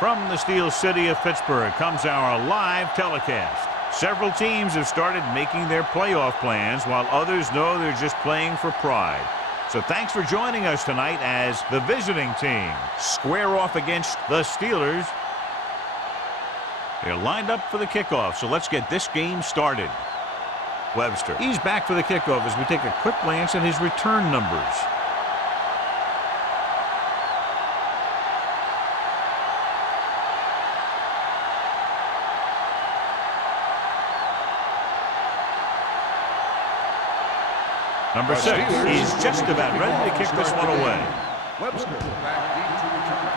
From the Steel City of Pittsburgh comes our live telecast. Several teams have started making their playoff plans, while others know they're just playing for pride. So thanks for joining us tonight as the visiting team square off against the Steelers. They're lined up for the kickoff, so let's get this game started. Webster, he's back for the kickoff as we take a quick glance at his return numbers. Number 6 is just about ready to kick this one away. Webster back deep to return.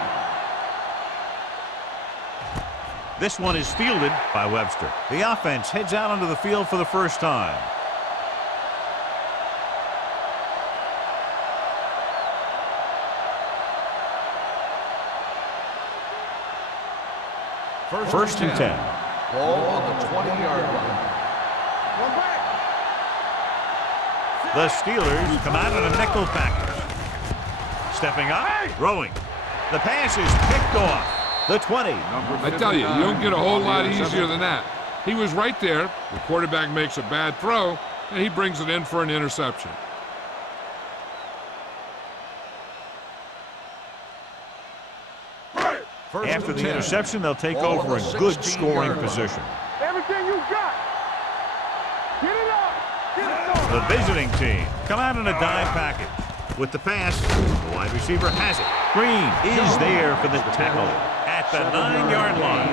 This one is fielded by Webster. The offense heads out onto the field for the first time. First and 10. Ball on the 20-yard line. The Steelers come out in a nickel package. Stepping up, throwing. The pass is picked off. The 20. I tell you, you don't get a whole lot easier than that. He was right there. The quarterback makes a bad throw, and he brings it in for an interception. After the interception, they'll take over a good scoring position. Everything you got. Get it up. The visiting team come out in a dime package. With the pass, the wide receiver has it. Green is there for the tackle at the 9-yard line.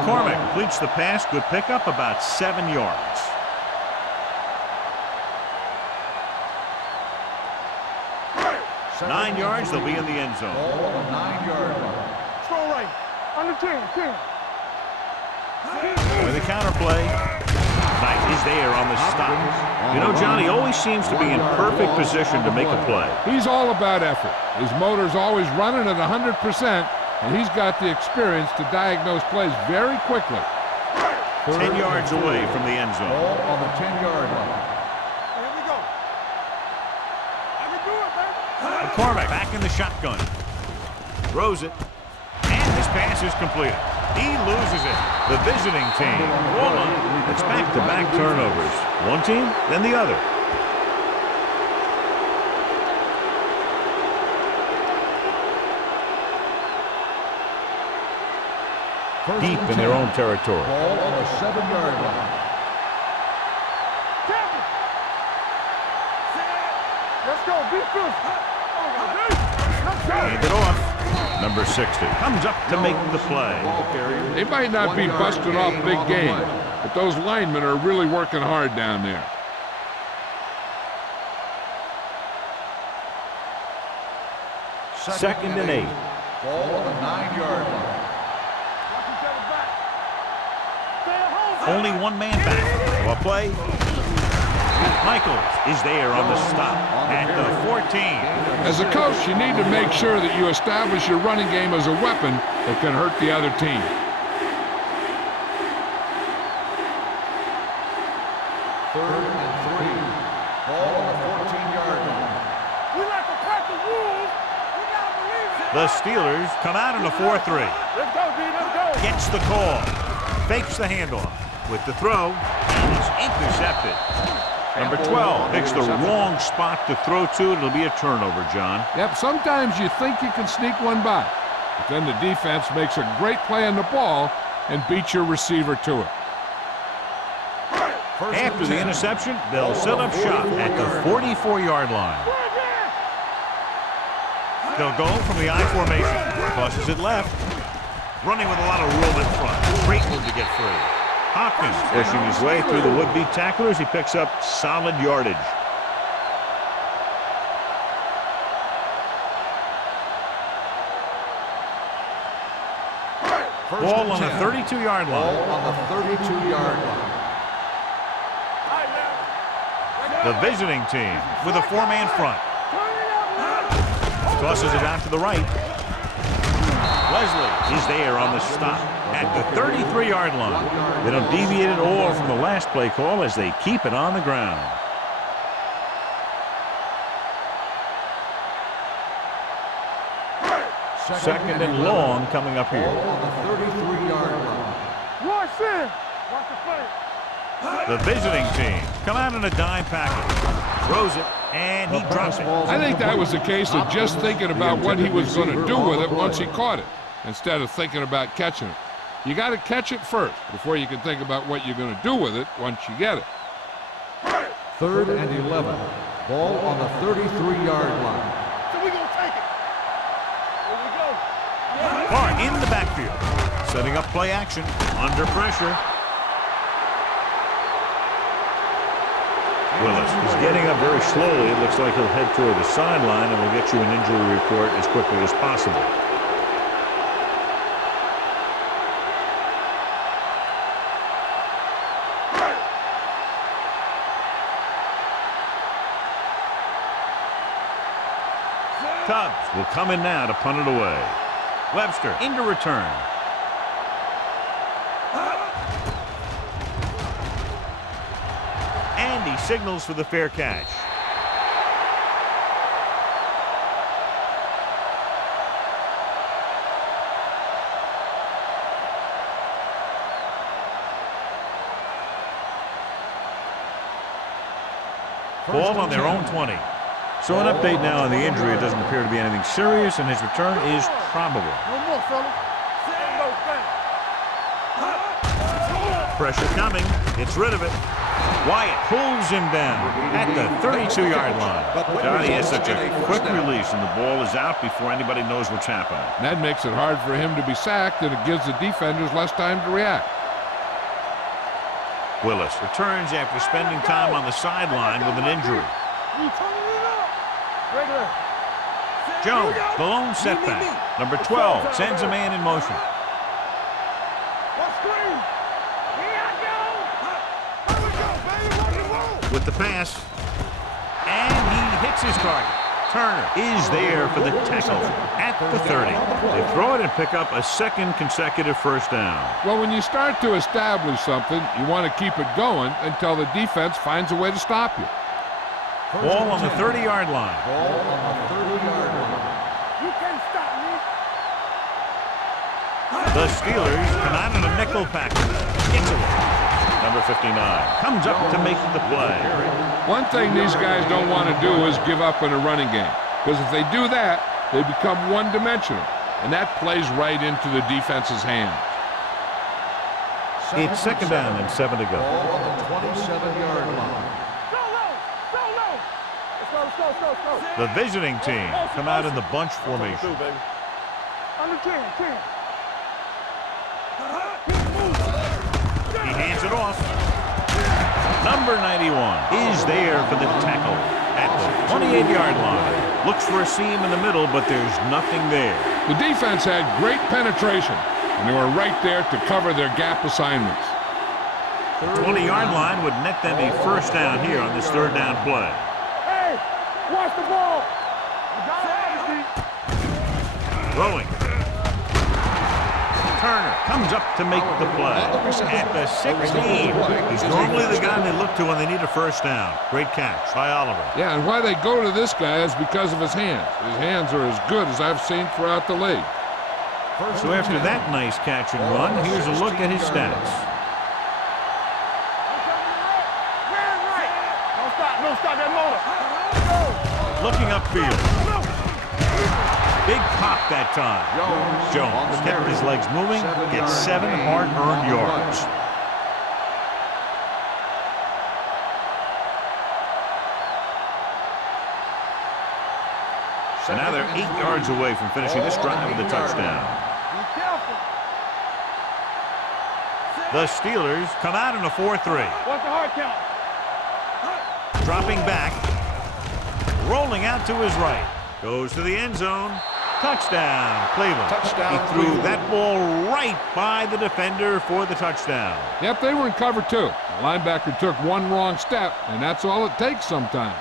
McCormick completes the pass. Good pickup, about 7 yards. Nine yards, they'll be in the end zone. Ball on the 9-yard line. Strong right. Under 10. With the counter play, Knight is there on the stop. You know, John, he always seems to be in perfect position to make a play. He's all about effort. His motor's always running at 100%, and he's got the experience to diagnose plays very quickly. 10 yards away from the end zone. Ball on the 10-yard line. Here we go. I can do it, man. McCormick back in the shotgun. Throws it. And his pass is completed. He loses it. The visiting team. It's back-to-back turnovers. One team, then the other. Deep in their own territory. Ball on the 7-yard line. Let's go. Be Hand it off. Number 60 comes up to make the play. They might not be busting off big game, but those linemen are really working hard down there. Second and 8. Ball on the 9-yard line. Only one man back. What play? Michaels is there on the stop at the 14. As a coach, you need to make sure that you establish your running game as a weapon that can hurt the other team. Third and 3. Ball on the 14-yard line. We like to crack the rules. We gotta believe it. The Steelers come out in a 4-3. Let's go, D. Let's go. Gets the call. Fakes the handoff with the throw, and it's intercepted. Number 12 picks the wrong spot to throw to. It'll be a turnover, John. Yep, sometimes you think you can sneak one by, but then the defense makes a great play on the ball and beats your receiver to it. After the interception, they'll set up shop at the 44-yard line. They'll go from the I formation. Crosses it left. Running with a lot of room in front. Great move to get free. Hopkins pushing his way through the would-be tacklers. He picks up solid yardage. Ball on the 32-yard line. Ball on the 32-yard line. The visiting team with a 4-man front. Tosses it out to the right. Leslie is there on the stop at the 33-yard line. They don't deviate at all from the last play call as they keep it on the ground. Second and long coming up here. Ball on the 33-yard line. Watch in. Watch the play. The visiting team come out in a dime package. Throws it, and he drops it. I think that was a case of just thinking about what he was going to do with it once he caught it, instead of thinking about catching it. You got to catch it first before you can think about what you're going to do with it once you get it. 3rd and 11. Ball on the 33-yard line. So we gonna take it. Here we go. Yeah. Clark in the backfield. Setting up play action. Under pressure. Willis is getting up very slowly. It looks like he'll head toward the sideline, and we'll get you an injury report as quickly as possible. Tubbs will come in now to punt it away. Webster into return. And he signals for the fair catch. Ball on their own 20. So an update now on the injury. It doesn't appear to be anything serious, and his return is probable. No more, fella. No thing. Pressure coming. Gets rid of it. Wyatt pulls him down at the 32-yard line. Johnny has such a quick release, and the ball is out before anybody knows what's happening. That makes it hard for him to be sacked, and it gives the defenders less time to react. Willis returns after spending time on the sideline with an injury. You turning it up. Regular. Jones, the lone setback. Number 12 sends a man in motion. What screen? Here I go. Here we go, baby. Rock and roll. With the pass, and he hits his target. Turner is there for the tackle at the 30. They throw it and pick up a second consecutive first down. Well, when you start to establish something, you want to keep it going until the defense finds a way to stop you. Ball on the 30-yard line. Ball on the 30-yard line. You can't stop me. The Steelers come out in a nickel package. Gets away. Number 59 comes up to make the play. One thing these guys don't want to do is give up in a running game, because if they do that, they become one-dimensional, and that plays right into the defense's hands. It's second down and 7 to go. Ball on the 27-yard line. Go low. Go low. Let's go. The visiting team come out in the bunch formation. Under 10. He hands it off. Number 91 is there for the tackle at the 28-yard line. Looks for a seam in the middle, but there's nothing there. The defense had great penetration, and they were right there to cover their gap assignments. The 20-yard line would net them a first down here on this third down play. Hey, watch the ball. You got it, obviously. Throwing. Turner comes up to make the play at the 16. He's normally the guy they look to when they need a first down. Great catch by Oliver. Yeah, and why they go to this guy is because of his hands. His hands are as good as I've seen throughout the league. So after that nice catch and run, here's a look at his stats. Don't stop that motor. Looking upfield. Big pop that time. Jones kept his legs moving, gets 7 hard-earned yards. So now they're 8 yards away from finishing this drive with a touchdown. Be careful. The Steelers come out in a 4-3. What's the hard count? Dropping back. Rolling out to his right. Goes to the end zone. Touchdown, Cleveland. Touchdown, He threw Cleveland. that ball right by the defender for the touchdown. Yep, they were in cover two. The linebacker took one wrong step, and that's all it takes sometimes.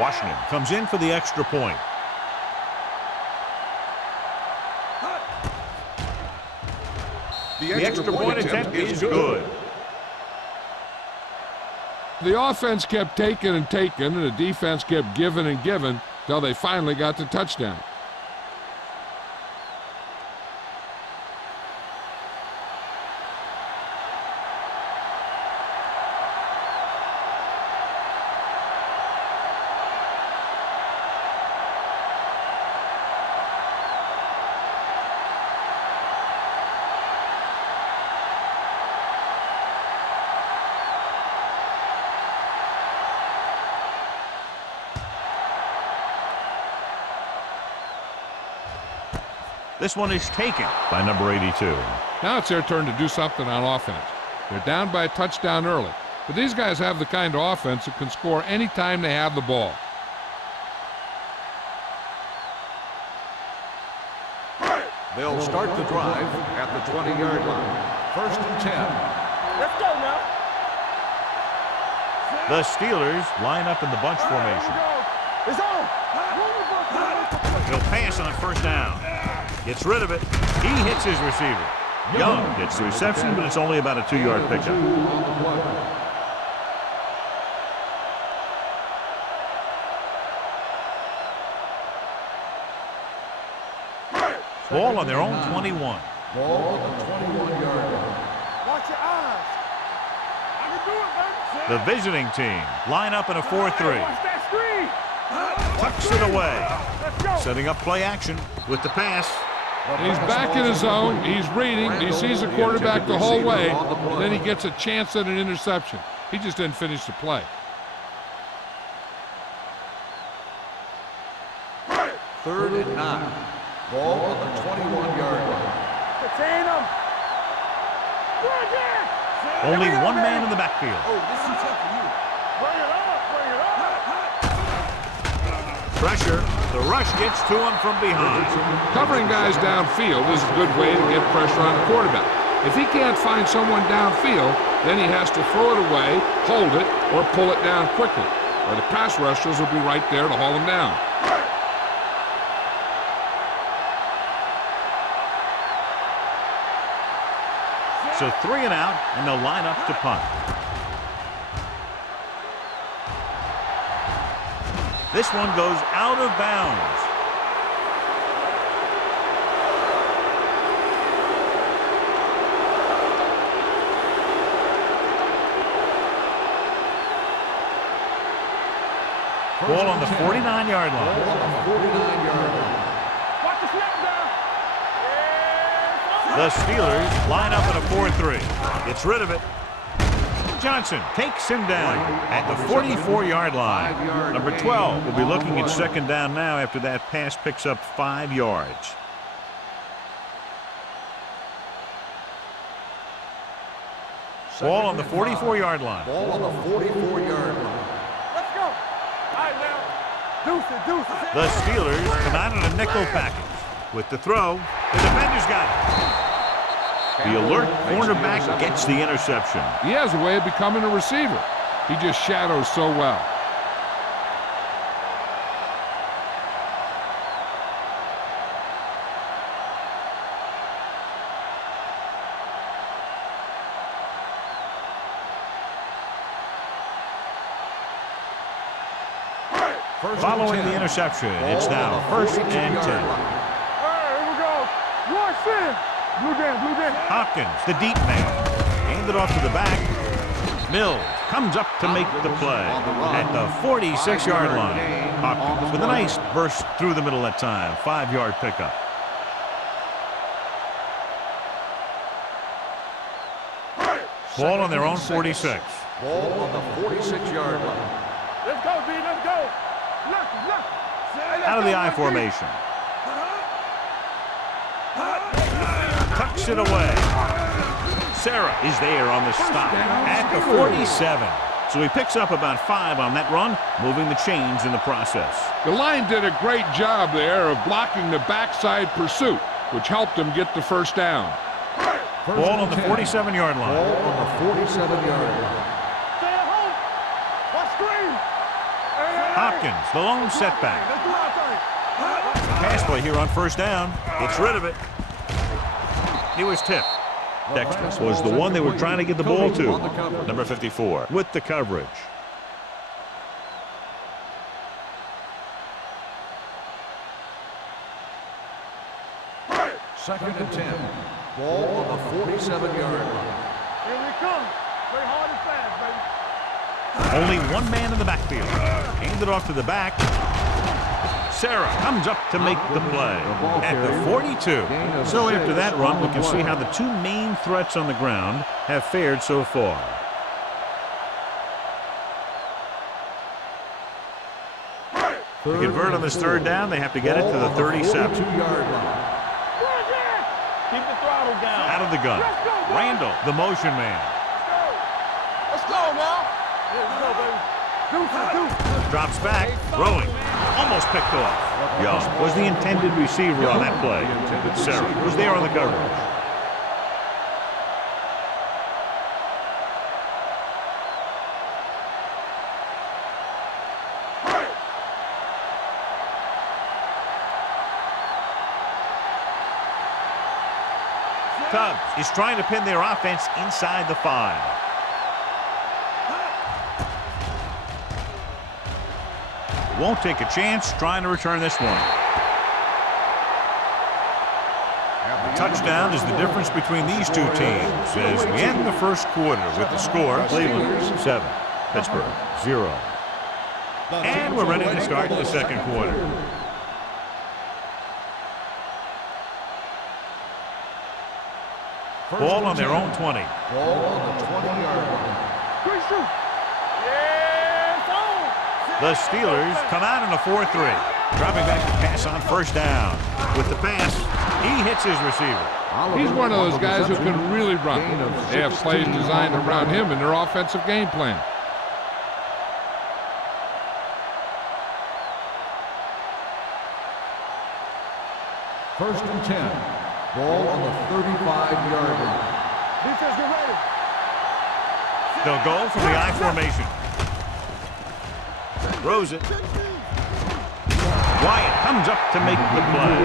Washington comes in for the extra point. The extra point attempt is good. The offense kept taking and taking, and the defense kept giving and giving till they finally got the touchdown. This one is taken by number 82. Now it's their turn to do something on offense. They're down by a touchdown early, but these guys have the kind of offense that can score anytime they have the ball. They'll start the drive at the 20-yard line. 1st and 10. Let's go now. The Steelers line up in the bunch formation. It's on. He'll pass on 1st down. Gets rid of it. He hits his receiver. Young gets the reception, but it's only about a 2-yard pickup. Ball on their own 21. Ball on the 21-yard line. Watch your eyes. I can do it, baby. The visiting team line up in a 4-3. Watch that screen. Tucks it away. Let's go. Setting up play action with the pass. He's back in his zone. He's reading. He sees the quarterback the whole way. And then he gets a chance at an interception. He just didn't finish the play. 3rd and 9. Ball on the 21-yard line. Contain him. Right there. Only one man in the backfield. Oh, this is tough for you. Bring it up. Bring it up. Pressure. The rush gets to him from behind. Covering guys downfield is a good way to get pressure on the quarterback. If he can't find someone downfield, then he has to throw it away, hold it, or pull it down quickly. Or the pass rushers will be right there to haul him down. So 3 and out, and they'll line up to punt. This one goes out of bounds. Ball on the 49-yard line. Ball on the 49-yard line. Watch the snap down. The Steelers line up in a 4-3. Gets rid of it. Johnson takes him down at the 44-yard line. Number 12 will be looking at 2nd down now after that pass picks up 5 yards. Ball on the 44-yard line. Ball on the 44-yard line. Let's go. All right, now. Deuce it. The Steelers come out in a nickel package. With the throw, the defender's got it. The alert cornerback gets the interception. He has a way of becoming a receiver. He just shadows so well. Following the interception, it's now 1st and 10. All right, here we go. Watch this. Blue down. Hopkins, the deep man. Hand it off to the back. Mills comes up to make the play at the 46-yard line. Hopkins with a nice burst through the middle that time. 5-yard pickup. Ball on their own 46. Ball on the 46-yard line. Let's go, B. Let's go. Look. Out of the I formation. Tucks it away. Sarah is there on the stop at the 47. So he picks up about 5 on that run, moving the chains in the process. The line did a great job there of blocking the backside pursuit, which helped him get the 1st down. Ball on the 47-yard line. Ball on the 47-yard line. Stay at home. Watch screen. Hopkins, the lone setback. Let's do our thing. Pass play here on 1st down. Gets rid of it. He was tipped. Next was the one they were trying to get the ball to. On the cover. Number 54 with the coverage. Second and 10. Ball on the 47-yard line. Here we come. Play hard and fast, baby. Only one man in the backfield. Handed off to the back. Sarah comes up to make the play at the 42. So after that run, we can see how the two main threats on the ground have fared so far. To convert on this third down, they have to get it to the 37. 42-yard line. Keep the throttle down. Out of the gun. Let's go, baby. Randall, the motion man. Let's go now. Here we go, baby. Deuces. Drops back, throwing. Almost picked off. Young was the intended receiver on that play. Sarah was there on the coverage. Tubbs is trying to pin their offense inside the 5. Won't take a chance trying to return this one. Touchdown is the difference between these two teams as we end the first quarter with the score, Cleveland 7, Pittsburgh 0. And we're ready to start the second quarter. Ball on their own 20. Ball on the 20-yard line. Quick shoot. Yes, on. The Steelers come out in a 4-3. Dropping back to pass on first down. With the pass, he hits his receiver. He's one of those guys who can really run. They have plays designed around him in their offensive game plan. First and 10. Ball on the 35-yard line. Defense, get ready. They'll go from the I formation. Throws it. Wyatt comes up to make the play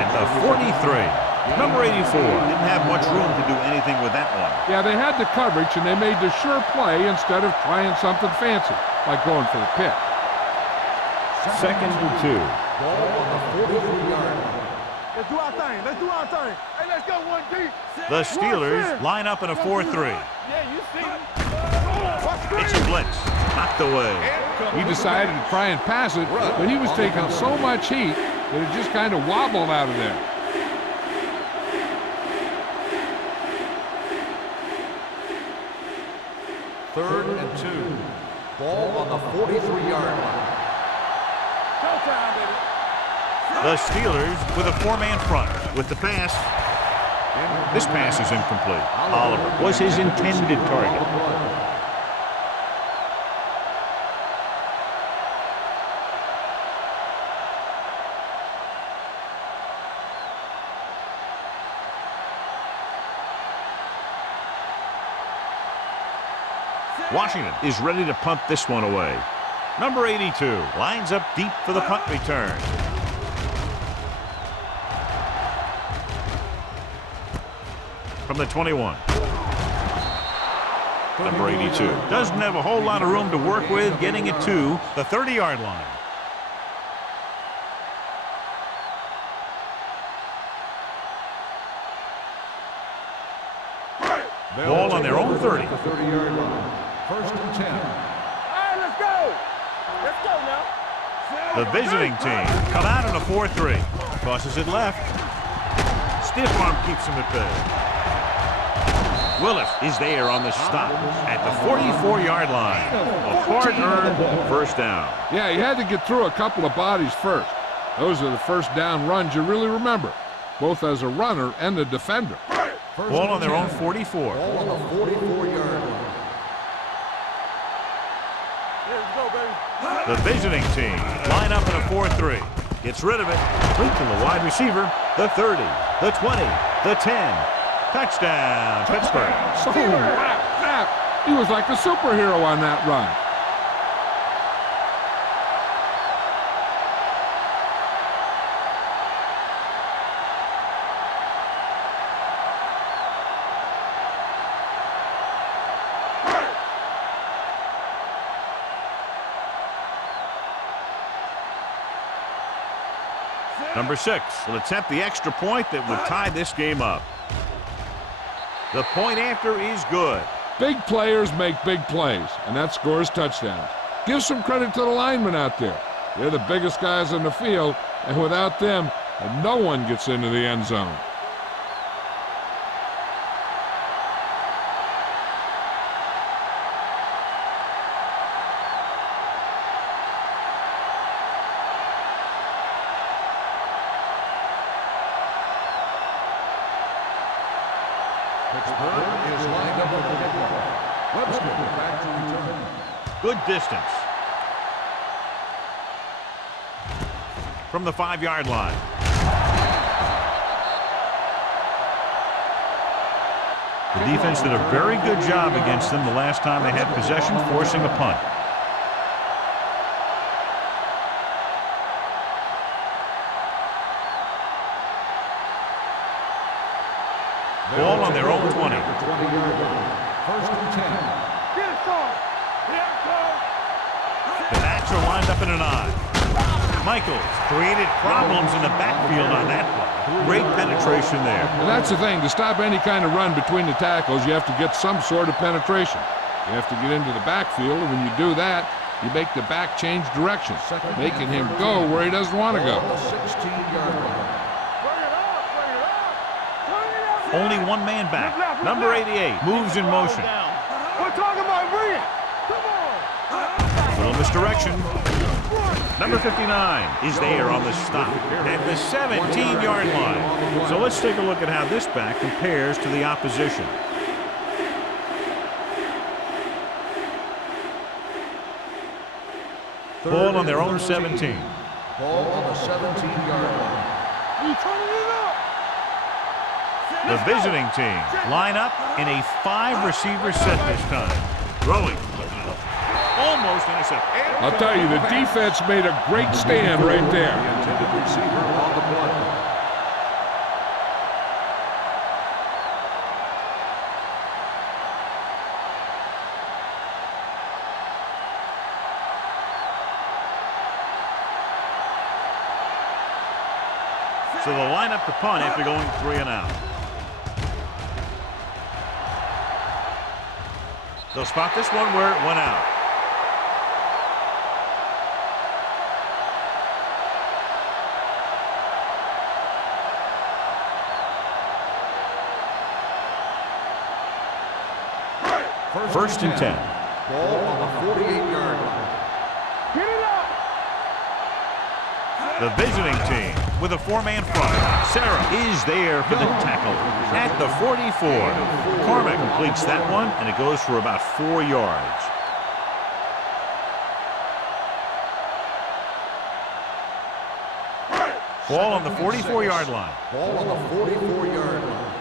at the 43. Number 84 didn't have much room to do anything with that one. Yeah, they had the coverage, and they made the sure play instead of trying something fancy, like going for the pick. Second and 2. Ball on the 43-yard line. Let's do our thing. Let's do our thing. Hey, let's go one deep. The Steelers line up in a 4-3. Yeah, you see me. It's a blitz. Knocked away. He decided to try and pass it, but he was taking so much heat that it just kind of wobbled out of there. Third and 2. Ball on the 43-yard line. Showtime, baby. The Steelers with a 4-man front with the pass. This pass is incomplete. Oliver was his intended target. Washington is ready to punt this one away. Number 82 lines up deep for the punt return. From the 21. Number 82 doesn't have a whole lot of room to work with, getting it to the 30-yard line. Ball on their own 30. The 30-yard line. First and 10. All right, let's go. Let's go now. The visiting team come out in a 4-3. Crosses it left. Stiff arm keeps him at bay. Willis is there on the stop at the 44-yard line. A hard-earned first down. Yeah, he had to get through a couple of bodies first. Those are the first down runs you really remember, both as a runner and a defender. Ball on their own 44. Ball on the 44-yard line. Here we go, baby. The visiting team line up in a 4-3. Gets rid of it. Complete to the wide receiver. The 30, the 20, the 10. Touchdown, Pittsburgh. So, snap. He was like a superhero on that run. Number 6 will attempt the extra point that would tie this game up. The point after is good. Big players make big plays, and that scores touchdowns. Give some credit to the linemen out there. They're the biggest guys on the field, and without them, no one gets into the end zone. Pittsburgh is lined up with the kickoff. Webster back to return. Good distance. From the 5-yard line. The defense did a very good job against them the last time they had possession, forcing a punt. Ball on their own 20. 20-yard line. First and 10. Get it, son. Here it goes. The backs are lined up in an I. Michaels created problems in the backfield on that play. Great penetration there. And that's the thing. To stop any kind of run between the tackles, you have to get some sort of penetration. You have to get into the backfield, and when you do that, you make the back change directions, making him go where he doesn't want to go. 16-yard line. Bring it up, bring it up. Turn it up. Only one man back. Number 88 moves in motion. We're talking about bring it. Come on. Little misdirection. Number 59 is there on the stop at the 17-yard line. So let's take a look at how this back compares to the opposition. Ball on their own 17. Ball on the 17-yard line. We turning it up. The visiting team line up in a 5-receiver set this time. Throwing. Almost intercepted. I'll tell you, the defense made a great stand right there. The intended receiver on the play. So they'll line up the punt after going 3 and out. They'll spot this one where it went out. First and 10. Ball on the 48-yard line. Get it up. The visiting team with a 4-man front. Sarah is there for the tackle at the 44. Cormack completes that one, and it goes for about 4 yards. Ball on the 44-yard line. Ball on the 44-yard line.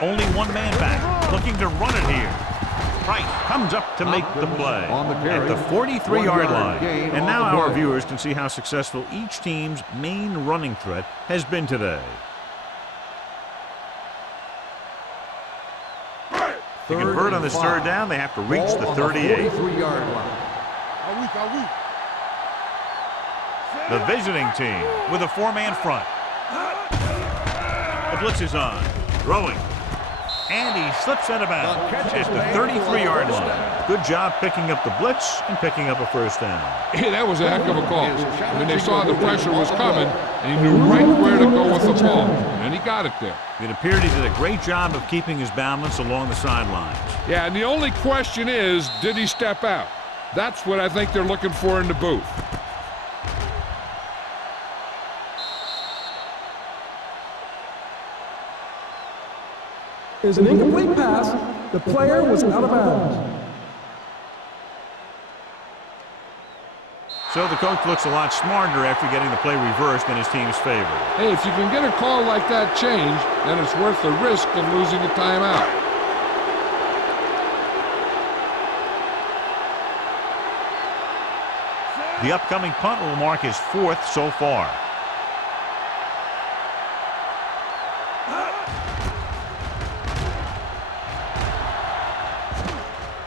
Only one man back, looking to run it here. Price comes up to make the play at the 43-yard line. And now our viewers can see how successful each team's main running threat has been today. To convert on this third down, they have to reach the 38. 43-yard line. The visiting team with a 4-man front. The blitz is on. Throwing. And he slips out of bounds at the 33-yard line. Good job picking up the blitz and picking up a first down. Yeah, that was a heck of a call. I mean, they saw the pressure was coming, and he knew right where to go with the ball, and he got it there. It appeared he did a great job of keeping his balance along the sidelines. Yeah, and the only question is, did he step out? That's what I think they're looking for in the booth. Is an incomplete pass. The player was out of bounds. So the coach looks a lot smarter after getting the play reversed in his team's favor. Hey, if you can get a call like that changed, then it's worth the risk of losing a timeout. The upcoming punt will mark his 4th so far.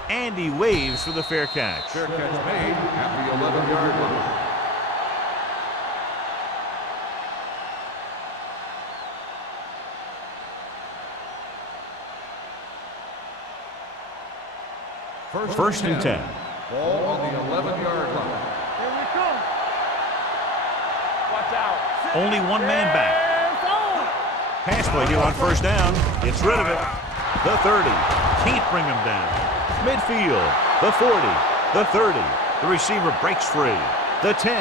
And he waves for the fair catch. Fair catch made at the 11-yard line. First and 10. Ball on the 11-yard line. Here we come. Watch out. Only one man back. Hands on. Pass play here on first down. Gets rid of it. The 30. Can't bring him down. Midfield. The 40. The 30. The receiver breaks free. The 10.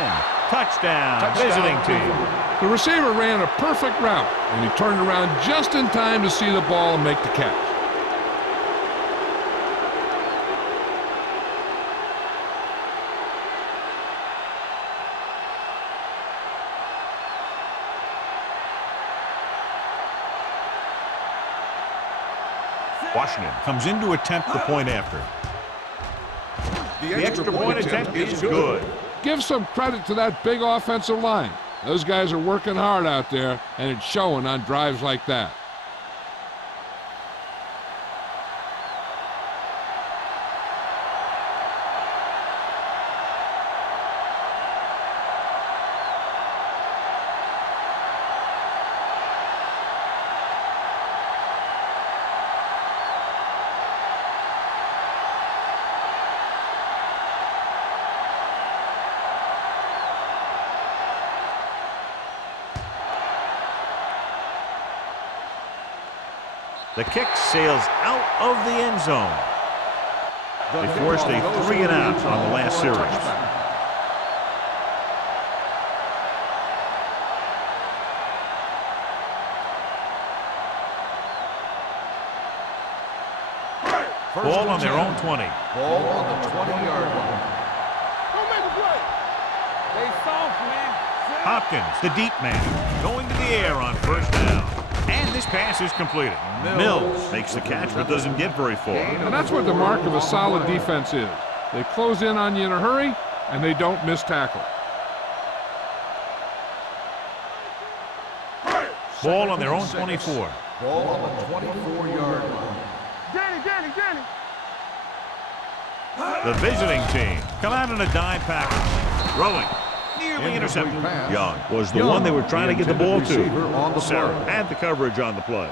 Touchdown. Visiting team. The receiver ran a perfect route, and he turned around just in time to see the ball and make the catch. Washington comes in to attempt the point after. The extra point attempt is good. Give some credit to that big offensive line. Those guys are working hard out there, and it's showing on drives like that. The kick sails out of the end zone. They forced a 3-and-out on the last series. Ball on their own 20. Ball on the 20-yard line. Don't make a play. They soft, man. Hopkins, the deep man, going to the air on first down. And this pass is completed. Mills makes the catch but doesn't get very far. And that's what the mark of a solid defense is. They close in on you in a hurry, and they don't miss tackle. Ball on their own 24. Ball on the 24-yard line. Danny. The visiting team come out in a dime package. Throwing. Nearly intercepted. Young was the one they were trying to get the ball to. Sarah had the coverage on the play.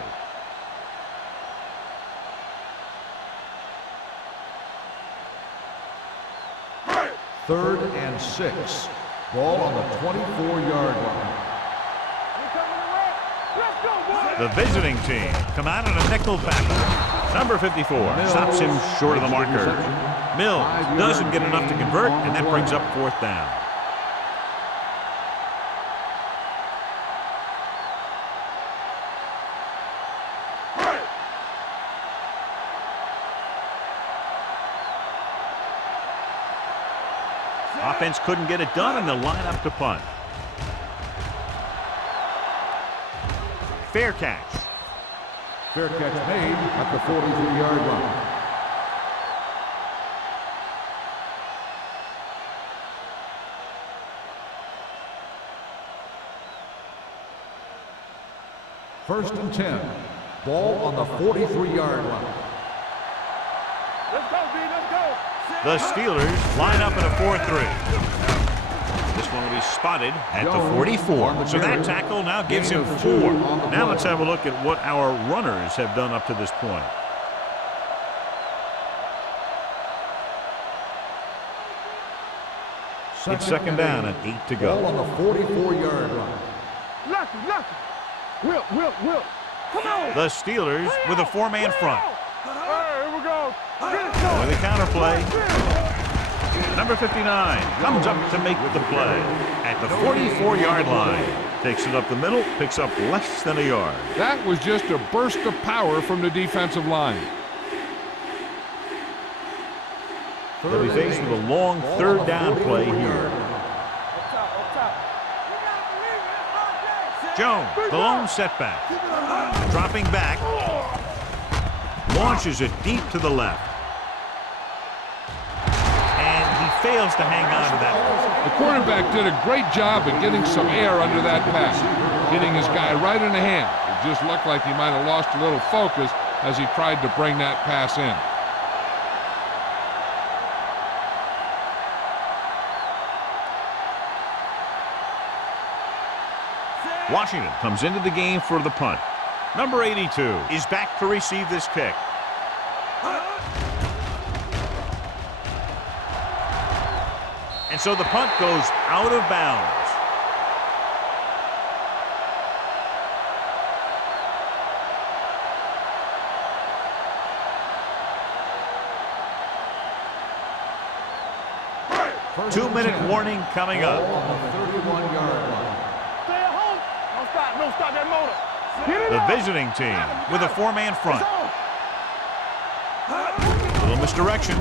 Third and 6. Ball on the 24-yard line. Let's go, boys. The visiting team come out in a nickel package. Number 54 stops him short of the marker. Mills doesn't get enough to convert, and that brings up fourth down. Offense couldn't get it done, and they'll line up to punt. Fair catch. Fair catch made at the 43-yard line. First and 10. Ball on the 43-yard line. Let's go, B. Let's go. The Steelers line up in a 4-3. This one will be spotted at the 44. So that tackle now gives him 4. Now let's have a look at what our runners have done up to this point. It's second down and 8 to Ball on go. the 44-yard line. Lucky. Will. Come on. The Steelers with a 4-man front. All right, here we go. Get it going. With a counterplay. Number 59 comes up to make the play at the 44-yard line. Takes it up the middle, picks up less than a yard. That was just a burst of power from the defensive line. They'll be faced with a long third down play here. Jones, the lone setback. Dropping back. Launches it deep to the left. And he fails to hang on to that one. The quarterback did a great job at getting some air under that pass, hitting his guy right in the hand. It just looked like he might have lost a little focus as he tried to bring that pass in. Washington comes into the game for the punt. Number 82 is back to receive this kick. And so the punt goes out of bounds. Two-minute warning coming up. On the 31-yard line. Stay at home. Don't stop that motor. Get it The up. visiting team with a four-man front. A little misdirection.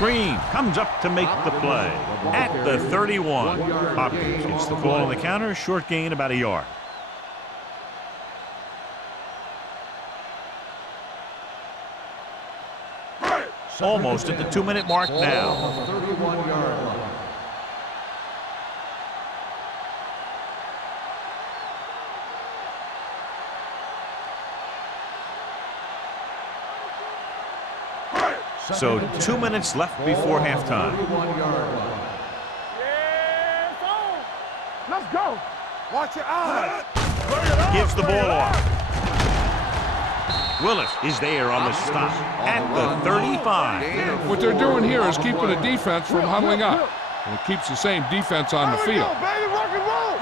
Green comes up to make the play at the 31. Hopkins gets the ball on the counter. Short gain, about a yard. Almost at the 2-minute mark now. On the 31-yard line. So 2 minutes left before halftime. 31-yard line. Yeah, it's on. Let's go. Watch your eyes. Gives the ball off. Willis is there on the stop at the 35. What they're doing here is keeping the defense from huddling up. And it keeps the same defense on the There we field. go, baby. Rock and roll.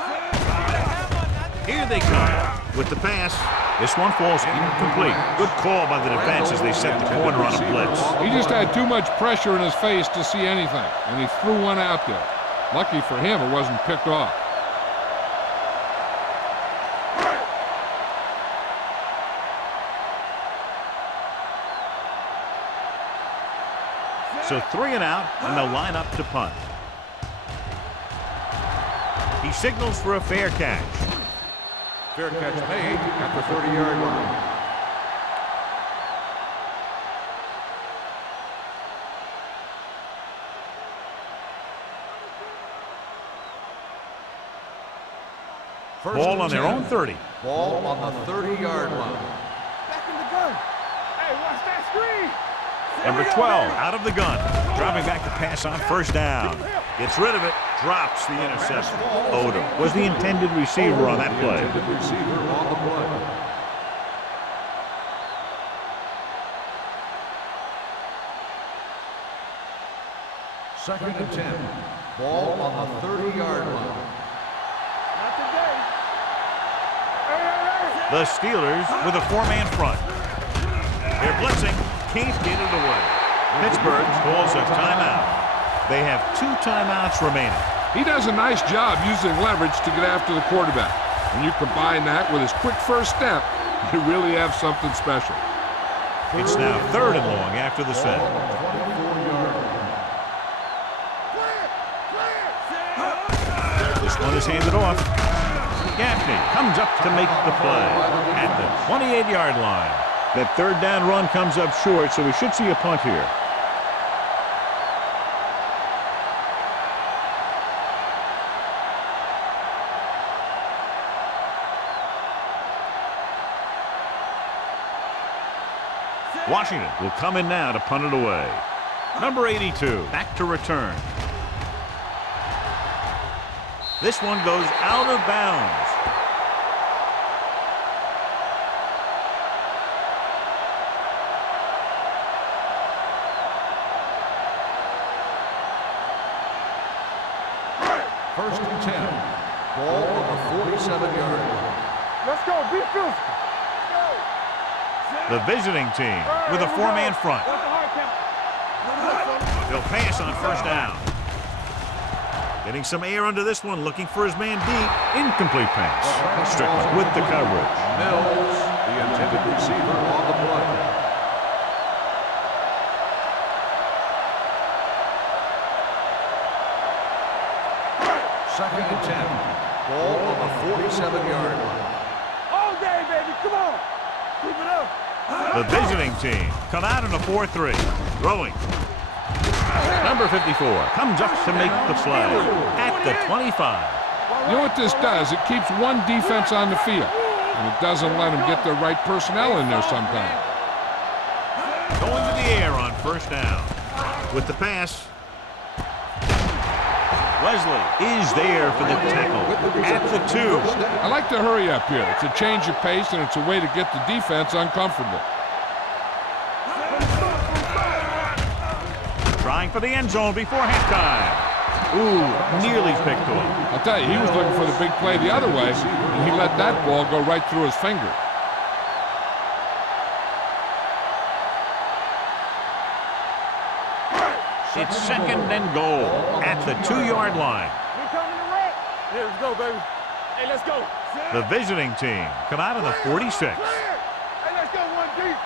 Here they come with the pass. This one falls incomplete. Good call by the defense as they set the corner on a blitz. He just had too much pressure in his face to see anything, and he threw one out there. Lucky for him, it wasn't picked off. So 3 and out, and they'll line up to punt. He signals for a fair catch. Fair catch made at the 30-yard line. Ball on their own 30. Ball on the 30-yard line. Back in the gun. Hey, watch that screen. Number 12 out of the gun. Dropping back to pass on first down. Gets rid of it. Drops the interception. Odom was the intended receiver on that play. Intended receiver on the play. Second and 10. Ball on the 30-yard line. Not today. Hey. The Steelers with a four-man front. They're blitzing. Can't get it away. Pittsburgh calls a timeout. They have 2 timeouts remaining. He does a nice job using leverage to get after the quarterback. When you combine that with his quick first step, you really have something special. It's now 3rd and long after the set. 24-yard line. This one is handed off. Gaffney comes up to make the play at the 28-yard line. That 3rd down run comes up short, so we should see a punt here. Washington will come in now to punt it away. Number 82 back to return. This one goes out of bounds. First and 10. Ball on the 47-yard line. Let's go. Be physical. The visiting team with a four-man front. They'll pass on first down. Getting some air under this one, looking for his man deep. Incomplete pass. Strickland with the coverage. Mills, the intended receiver on the play. Second and 10. Ball on the 47-yard line. All day, baby. Come on. Keep it up. The visiting team come out in a 4-3. Throwing. Number 54 comes up to make the play at the 25. You know what this does? It keeps one defense on the field, and it doesn't let them get the right personnel in there sometimes. Going to the air on first down. With the pass. Wesley is there for the tackle at the 2. I like to hurry up here. It's a change of pace, and it's a way to get the defense uncomfortable. Trying for the end zone before halftime. Ooh, nearly picked off. I'll tell you, he was looking for the big play the other way, and he let that ball go right through his finger. It's 2nd and goal at the 2-yard line. We coming to wreck. Yeah, let's go, baby. Hey, let's go. The visiting team come out of the 46. Hey, let's go one deep.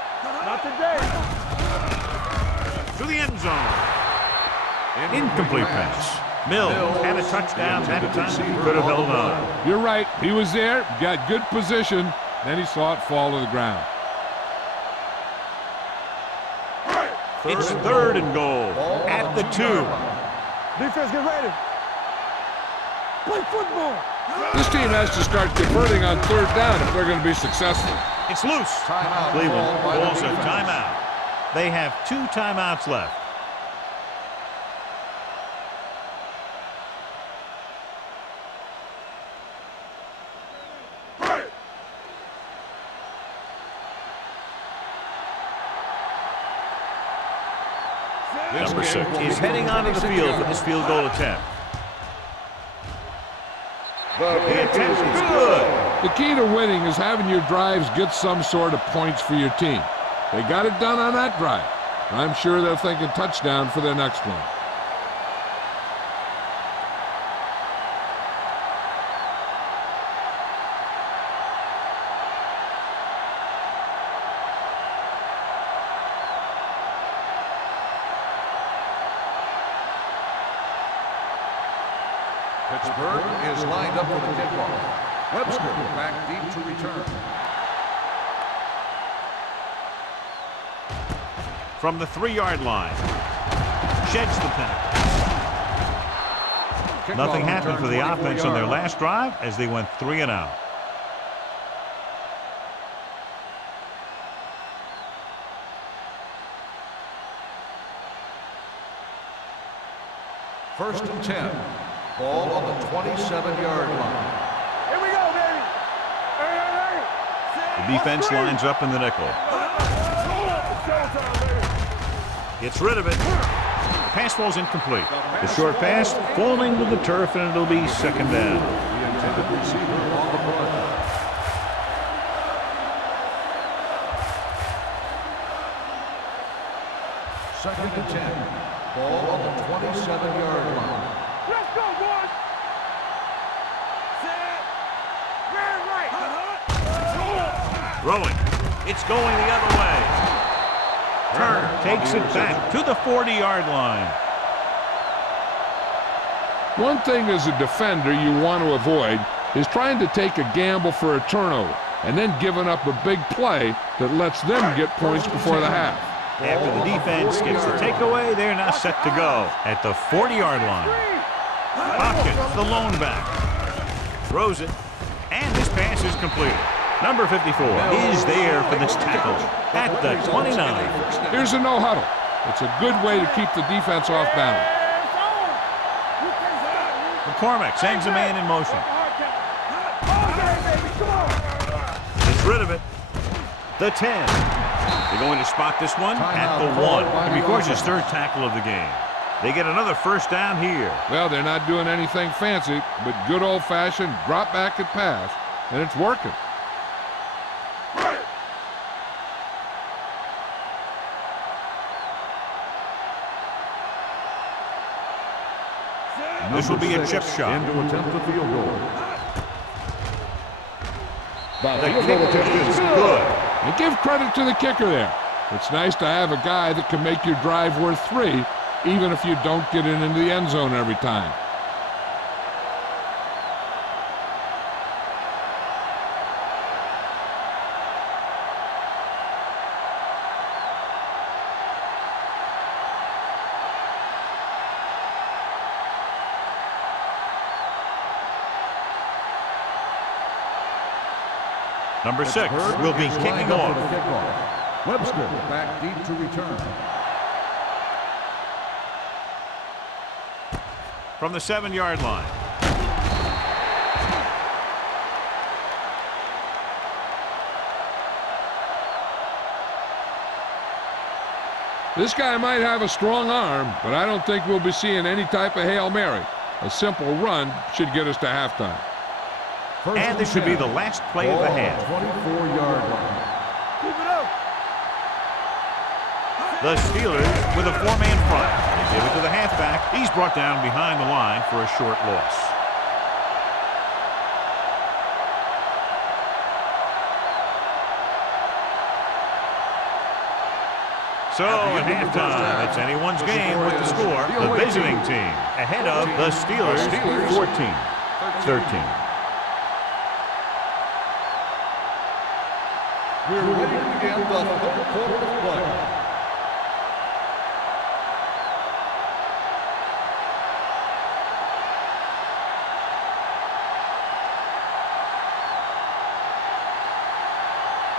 Not today. To the end zone. Incomplete pass. Mills had a touchdown that time. He could have held on. You're right. He was there, got good position, then he saw it fall to the ground. It's 3rd and goal at the 2. Defense, get ready. Play football. This team has to start converting on 3rd down if they're going to be successful. It's loose. Timeout. Cleveland Ball by the calls a defense. timeout. They have 2 timeouts left. Number 6 is heading onto the field for this field goal attempt. The attempt is good. The key to winning is having your drives get some sort of points for your team. They got it done on that drive. I'm sure they're thinking touchdown for their next one. Pittsburgh is lined up for the kickoff. Webster back deep to return. From the 3-yard line. Sheds the penalty. Nothing happened for the offense on their last drive as they went 3 and out. First and 10. Ball on the 27-yard line. Here we go, baby. Hey. The defense lines up in the nickel. Showtime, baby. Gets rid of it. The pass falls incomplete. The short pass falling to the turf, and it'll be 2nd down. The intended receiver on the play. Second and 10. Ball on the 27-yard line. Let's go, boys. Set. Very right. Throwing. It's going the other way. Turner takes it back to the 40-yard line. One thing as a defender you want to avoid is trying to take a gamble for a turnover and then giving up a big play that lets them get points before the half. After the defense gets the takeaway, they're now set to go at the 40-yard line. Hopkins, the lone back, throws it, and this pass is completed. Number 54 is there for this tackle at the 29. Here's a no huddle. It's a good way to keep the defense off balance. McCormick sends a man in motion. Gets rid of it. The 10. They're going to spot this one at the 1. And records his 3rd tackle of the game. They get another first down here. Well, they're not doing anything fancy, but good old-fashioned drop back and pass, and it's working. This will be a chip shot. In to attempt the field goal. The kick is good. And give credit to the kicker there. It's nice to have a guy that can make your drive worth 3, even if you don't get it into the end zone every time. Number 6 will be kicking off. Webster back deep to return. From the 7-yard line. This guy might have a strong arm, but I don't think we'll be seeing any type of Hail Mary. A simple run should get us to halftime. And this should be the last play of the half. 24-yard line. Keep it up. The Steelers with a 4-man front. They give it to the halfback. He's brought down behind the line for a short loss. So at halftime, it's anyone's game with the score. The visiting team ahead of the Steelers 14-13. We're ready to begin the third quarter of play.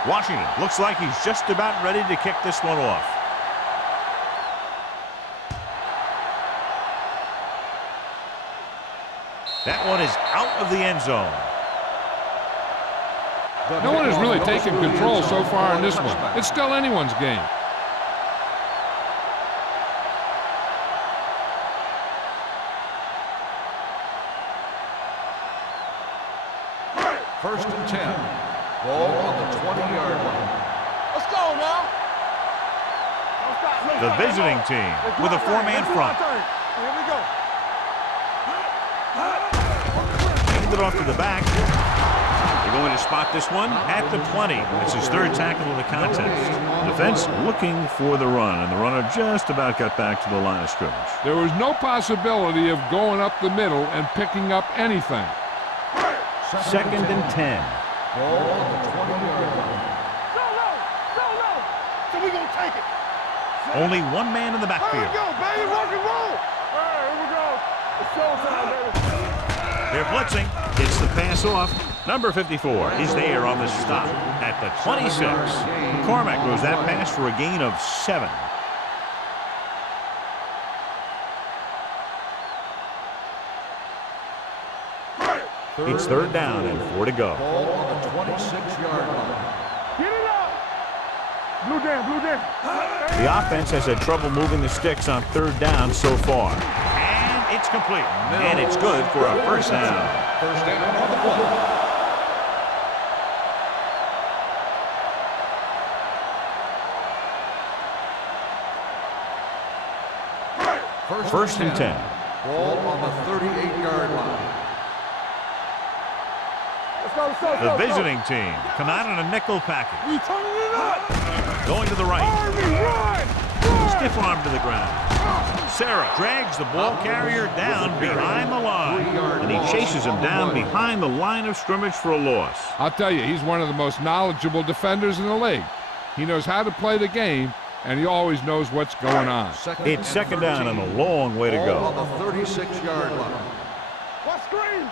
Washington looks like he's just about ready to kick this one off. That one is out of the end zone. No one has really taken control so far in this one. It's still anyone's game. First and 10. Ball on the 20-yard line. Let's go now. The visiting team with a 4-man front. Here we go. Hand it off to the back. They're going to spot this one at the 20. It's his third tackle of the contest. Defense looking for the run, and the runner just about got back to the line of scrimmage. There was no possibility of going up the middle and picking up anything. Second and 10. Ball on the 20-yard line. Go low. Go low. So we going to take it. Only one man in the There we backfield. go, baby. Rock and roll. All right, here we go. It's showtime, baby. They're blitzing. Gets the pass off. Number 54 is there on the stop at the 26. McCormick goes that pass for a gain of 7. It's third down and 4 to go. Ball on the 26-yard line. Get it up. Blue down, blue down. The offense has had trouble moving the sticks on third down so far. And it's complete. And it's good for a first down. First down on the play. First and 10. Ball on the 38-yard line. Let's go, let's go, let's The go. visiting team come out in a nickel package. We turning it up. Going to the right. Army, run. Run. Stiff arm to the ground. Sarah drags the ball carrier down behind the line. And he chases him down behind the line of scrimmage for a loss. I'll tell you, he's one of the most knowledgeable defenders in the league. He knows how to play the game, and he always knows what's going on. It's second down and a long way to Ball go. on the 36-yard line. What screen?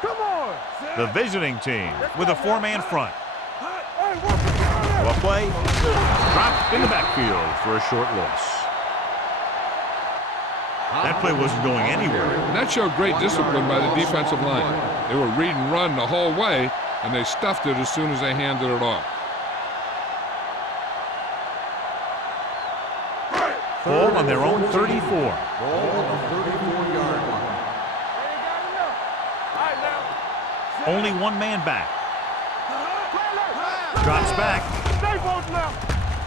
Come on. The visiting team with a 4-man front. Hey, what's the time? Well play. Dropped in the backfield for a short loss. That play wasn't going anywhere. And that showed great discipline by the defensive line. They were read and run the whole way, and they stuffed it as soon as they handed it off. Ball on their own 34. Ball on the 34-yard line. They ain't got enough. All right, now. Only one man back. Drops back. Stay both now.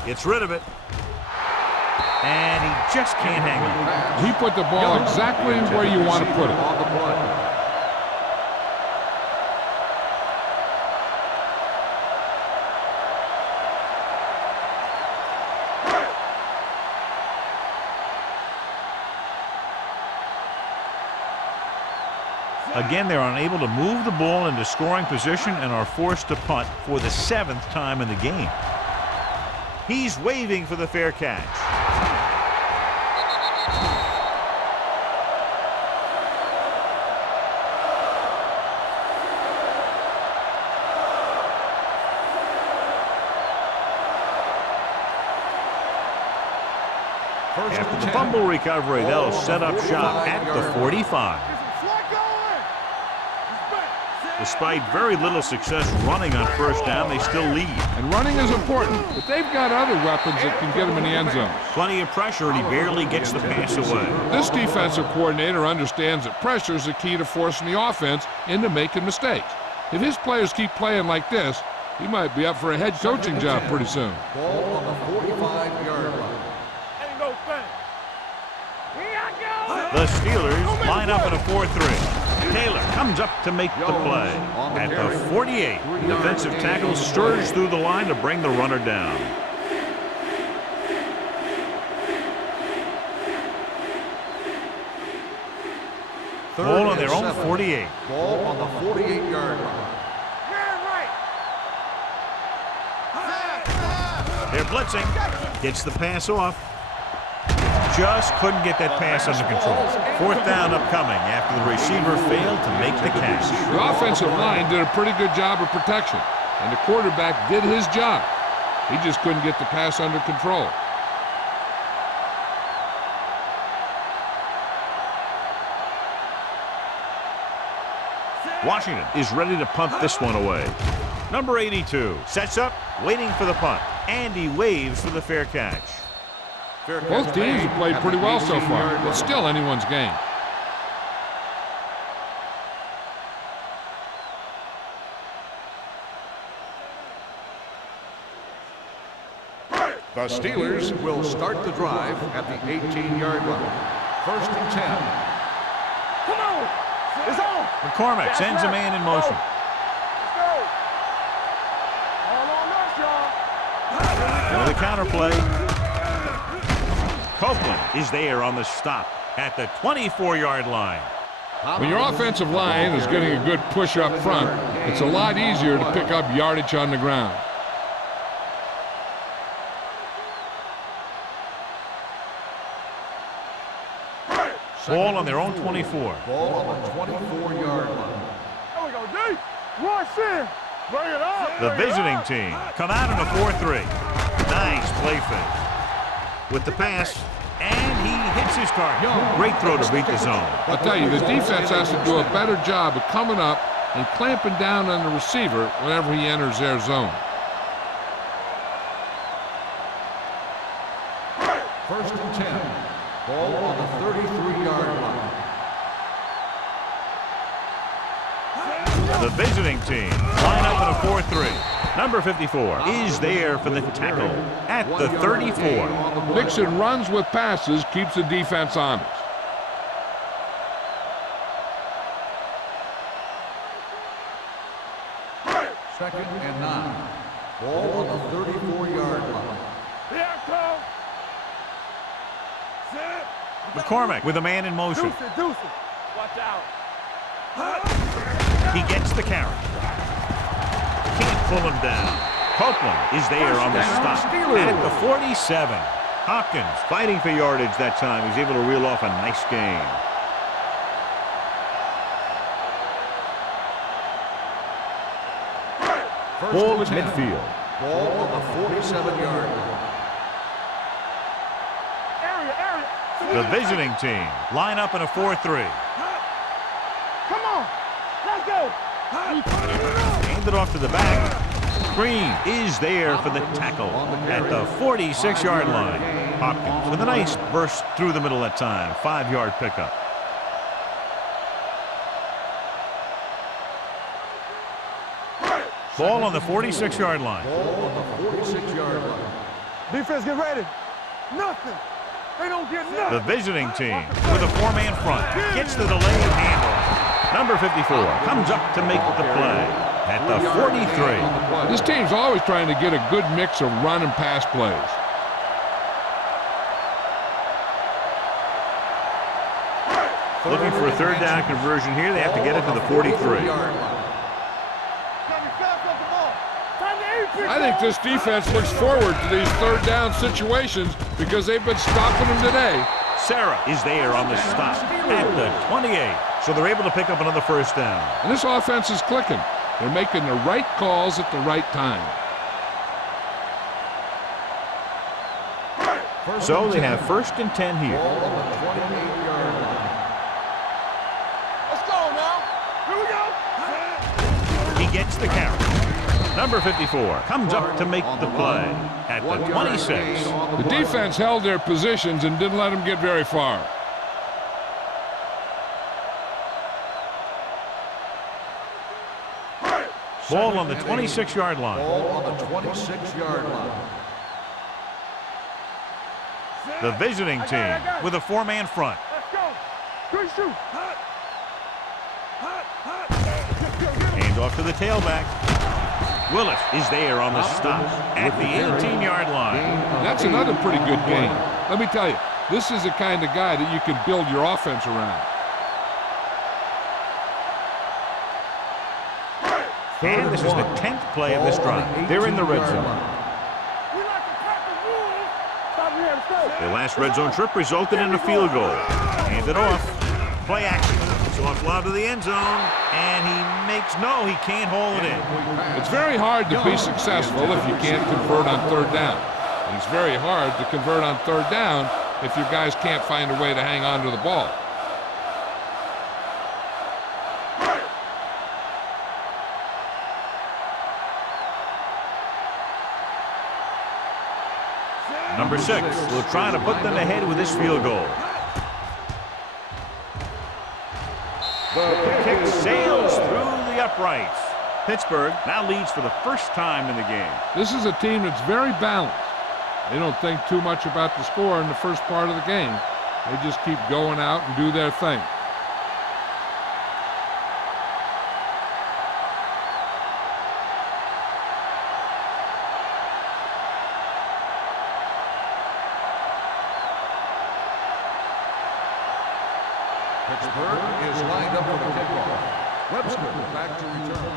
Gets rid of it. And he just can't hang on. He put the ball exactly where you want to put it. On the play. Again, they're unable to move the ball into scoring position and are forced to punt for the 7th time in the game. He's waving for the fair catch. After the fumble recovery, they'll set up shop at the 45. Flat going. He's back. Despite very little success running on first down, they still lead. And running is important, but they've got other weapons that can get them in the end zone. Plenty of pressure, and he barely gets the pass away. This defensive coordinator understands that pressure is the key to forcing the offense into making mistakes. If his players keep playing like this, he might be up for a head coaching job pretty soon. Ball on the 45-yard line. Ain't no thing. Here I go. The Steelers line up in a 4-3. Taylor comes up to make the play. At the 48, defensive tackle surges through the line to bring the runner down. Ball on their own 48. Ball on the 48-yard line. They're blitzing. Gets the pass off. Just couldn't get that pass under control. Fourth down upcoming after the receiver failed to make the catch. The offensive line did a pretty good job of protection, and the quarterback did his job. He just couldn't get the pass under control. Washington is ready to punt this one away. Number 82 sets up, waiting for the punt, and he waves for the fair catch. Both teams have played pretty well so far, but still anyone's game. The Steelers will start the drive at the 18-yard line. First and 10. Come on. It's on. McCormick sends a man in motion. Let's go. All on us, y'all. With a counter play. Copeland is there on the stop at the 24-yard line. When your offensive line is getting a good push up front, it's a lot easier to pick up yardage on the ground. Ball on their own 24. Ball on the 24-yard line. There we go, D. Rush in. Bring it up. The visiting team come out in a 4-3. Nice play fake. With the pass, and he hits his target. Great throw to beat the zone. I'll tell you, the defense has to do a better job of coming up and clamping down on the receiver whenever he enters their zone. First and 10. Ball on the 33-yard line. The visiting team line up in a 4-3. Number 54 is there for the tackle at the 34. Mixon runs with passes, keeps the defense honest. Second and 9. Ball on the 34-yard line. Here I come. Sit. McCormick with a man in motion. Deuce it. Watch out. He gets the carry. Can't pull him down. Copeland is there on the stop at the 47. Hopkins fighting for yardage that time. He's able to reel off a nice gain. Ball at midfield. Ball on the 47-yard line. Area. The visiting team line up in a 4-3. Come on. Let's go. Hand it off to the back. Green is there for the tackle at the 46-yard line. Hopkins with a nice burst through the middle that time. 5-yard pickup. Ball on the 46-yard line. Ball on the 46-yard line. Defense, get ready. Nothing. They don't get nothing. The visiting team with a 4-man front gets the delayed handoff. Number 54 comes up to make the play at the 43. This team's always trying to get a good mix of run and pass plays. Looking for a third down conversion here. They have to get it to the 43. I think this defense looks forward to these third down situations because they've been stopping them today. Sarah is there on the stop at the 28. So they're able to pick up another first down. And this offense is clicking. They're making the right calls at the right time. So they have first and 10 here. Ball on the 28-yard line. Let's go now. Here we go. gets the carry. Number 54 comes up to make the play at the 26. The defense held their positions and didn't let them get very far. Ball on the 26-yard line. Ball on the 26-yard line. The visiting team with a four-man front. Let's go. Good shoot. Hand off to the tailback. Willis is there on the stop at the 18-yard line. That's another pretty good game. Let me tell you, this is the kind of guy that you can build your offense around. And this is the 10th play of this drive. They're in the red zone. We like to crack the rules. Stop here and go. Their last red zone trip resulted in a field goal. Hand it off. Play action. Soft lob to the end zone. And he he can't hold it in. It's very hard to be successful if you can't convert on third down. And it's very hard to convert on third down if your guys can't find a way to hang on to the ball. Number 6 will try to put them ahead with this field goal. The kick sails through the uprights. Pittsburgh now leads for the first time in the game. This is a team that's very balanced. They don't think too much about the score in the first part of the game. They just keep going out and do their thing. Pittsburgh is lined up for the kickoff. Webster back to return.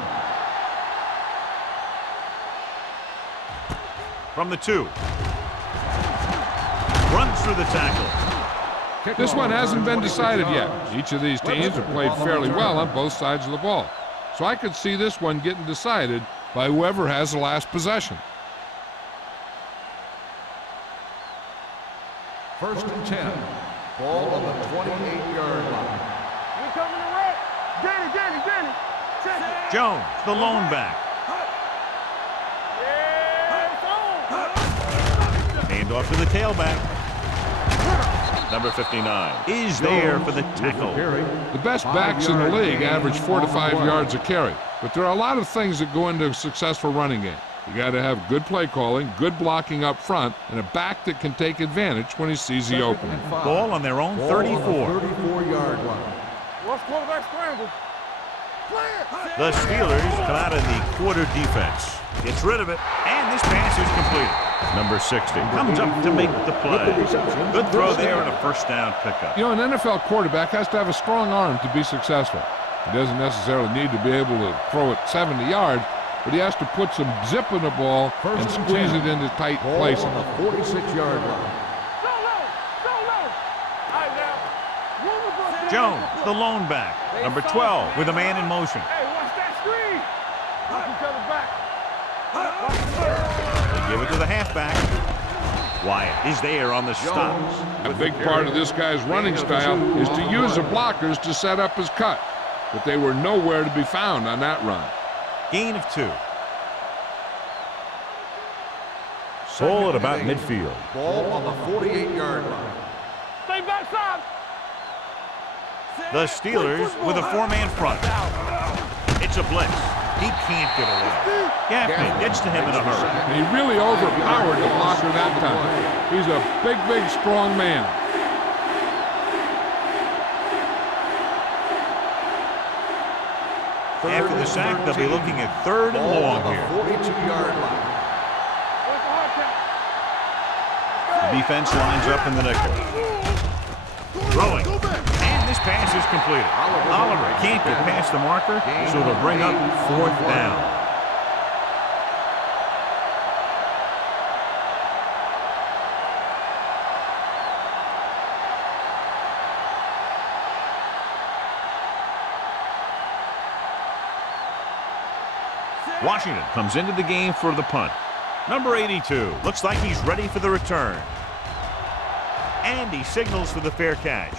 From the 2. Runs through the tackle. This one hasn't been decided yet. Each of these teams have played fairly well on both sides of the ball. So I could see this one getting decided by whoever has the last possession. First and 10. Ball on the 28-yard line. We coming to red. Danny. Check it. Jones, the lone back. Hand off to the tailback. Number 59 is there for the tackle. The best backs in the league average 4 to 5 yards a carry. But there are a lot of things that go into a successful running game. You got to have good play calling, good blocking up front, and a back that can take advantage when he sees the opening. Ball on their own 34. 34-yard line. What's quarterback scramble? The Steelers come out in the quarter defense. Gets rid of it, and this pass is completed. Number 60 comes up to make the play. Good throw there and a first down pickup. You know, an NFL quarterback has to have a strong arm to be successful. He doesn't necessarily need to be able to throw it 70 yards, but he has to put some zip in the ball and squeeze it into tight places. On the 46-yard line. Jones, the lone back. Number 12 with a man in motion. Hey, watch that screen. Watch each other back. They give it to the halfback. Wyatt is there on the stop. A big part of this guy's running style is to use the blockers to set up his cut, but they were nowhere to be found on that run. Gain of 2. Ball at about midfield. Ball on the 48-yard line. Stay backside. The Steelers with a four-man front. It's a blitz. He can't get away. Gaffney gets to him in a hurry. And he really overpowered the blocker that time. He's a big, strong man. After the sack, they'll be looking at 3rd and long here. 42-yard line. The defense lines up in the nickel. Throwing. And this pass is completed. Oliver can't get past the marker, so it'll bring up 4th down. Washington comes into the game for the punt. Number 82 looks like he's ready for the return. And he signals for the fair catch.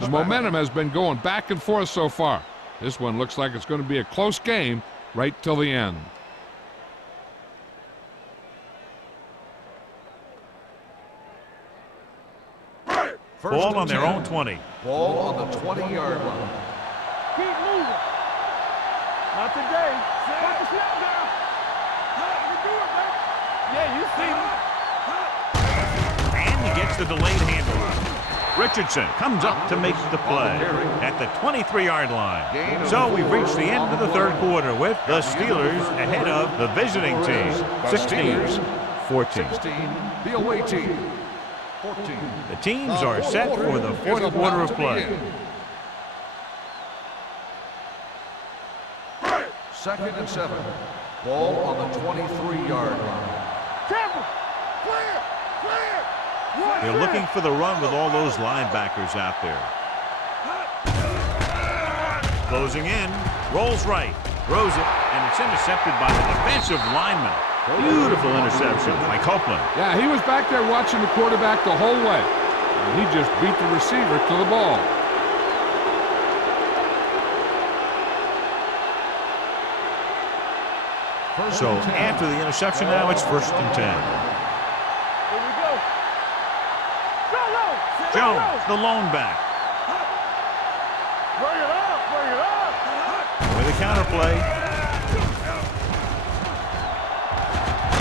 The momentum has been going back and forth so far. This one looks like it's going to be a close game right till the end. Ball on their own 20. Ball on the 20-yard line. Keep moving. Not today. Put the snap down. You can do it, man. Yeah, you see me. And he gets the delayed handoff. Richardson comes up to make the play at the 23-yard line. So we've reached the end of the third quarter with the Steelers ahead of the visiting team, 16-14. 16, the away team, 14. The teams are set for the fourth quarter of play. Second and 7. Ball on the 23-yard line. Careful. Clear. Clear. They're looking for the run with all those linebackers out there. Closing in, rolls right, throws it, and it's intercepted by the defensive lineman. Beautiful interception by Copeland. Yeah, he was back there watching the quarterback the whole way. And he just beat the receiver to the ball. So after the interception now, it's 1st and 10. Here we go. Jones, the lone back. Bring it up. Bring it up. With a counterplay.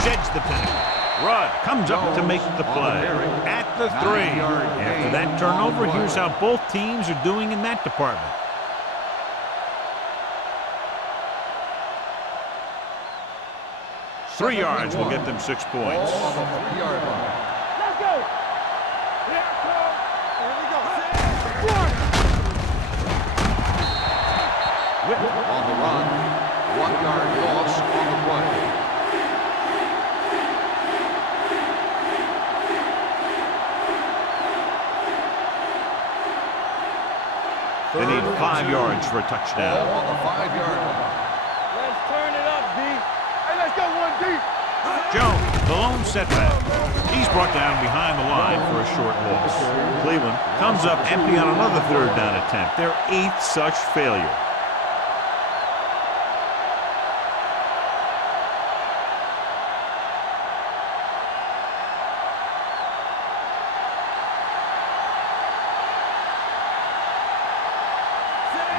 Sheds the tackle. Rudd comes up to make the play at the 3. After that turnover, here's how both teams are doing in that department. Three yards will get them 6 points. Ball on the 3-yard line. Let's go. Here it comes. Here we go. On the run, 1-yard loss on the play. They need 5 yards for a Ball touchdown. on the 5-yard line. Let's turn it up, D. Hey, let's go 1 deep. Jones, the lone setback. He's brought down behind the line for a short loss. Cleveland comes up empty on another 3rd down attempt. Their 8th such failure.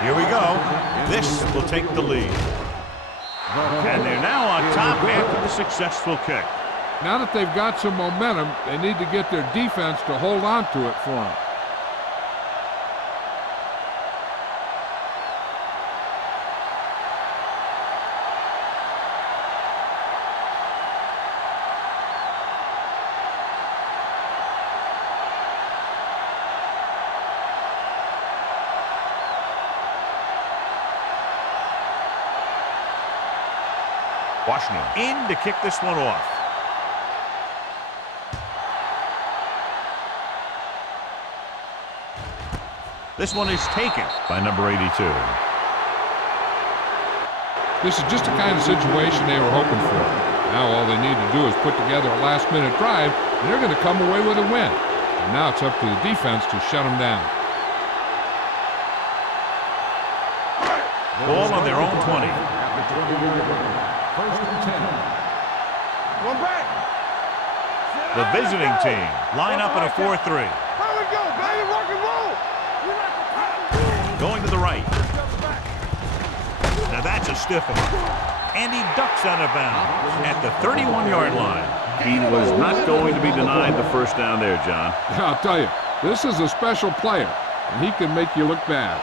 Here we go. This will take the lead. And they're now on top after the successful kick. Now that they've got some momentum, they need to get their defense to hold on to it for them. Washington in to kick this one off. This one is taken by number 82. This is just the kind of situation they were hoping for. Now all they need to do is put together a last-minute drive, and they're going to come away with a win. And now it's up to the defense to shut them down. Ball on their own 20. At the 20-yard line. 1st and 10. One back. The visiting team line up in a 4-3. Here we go, baby. Rock and roll. We like to pound. Going to the right. Now that's a stiff one. And he ducks out of bounds at the 31-yard line. He was not going to be denied the first down there, John. I'll tell you, this is a special player, and he can make you look bad.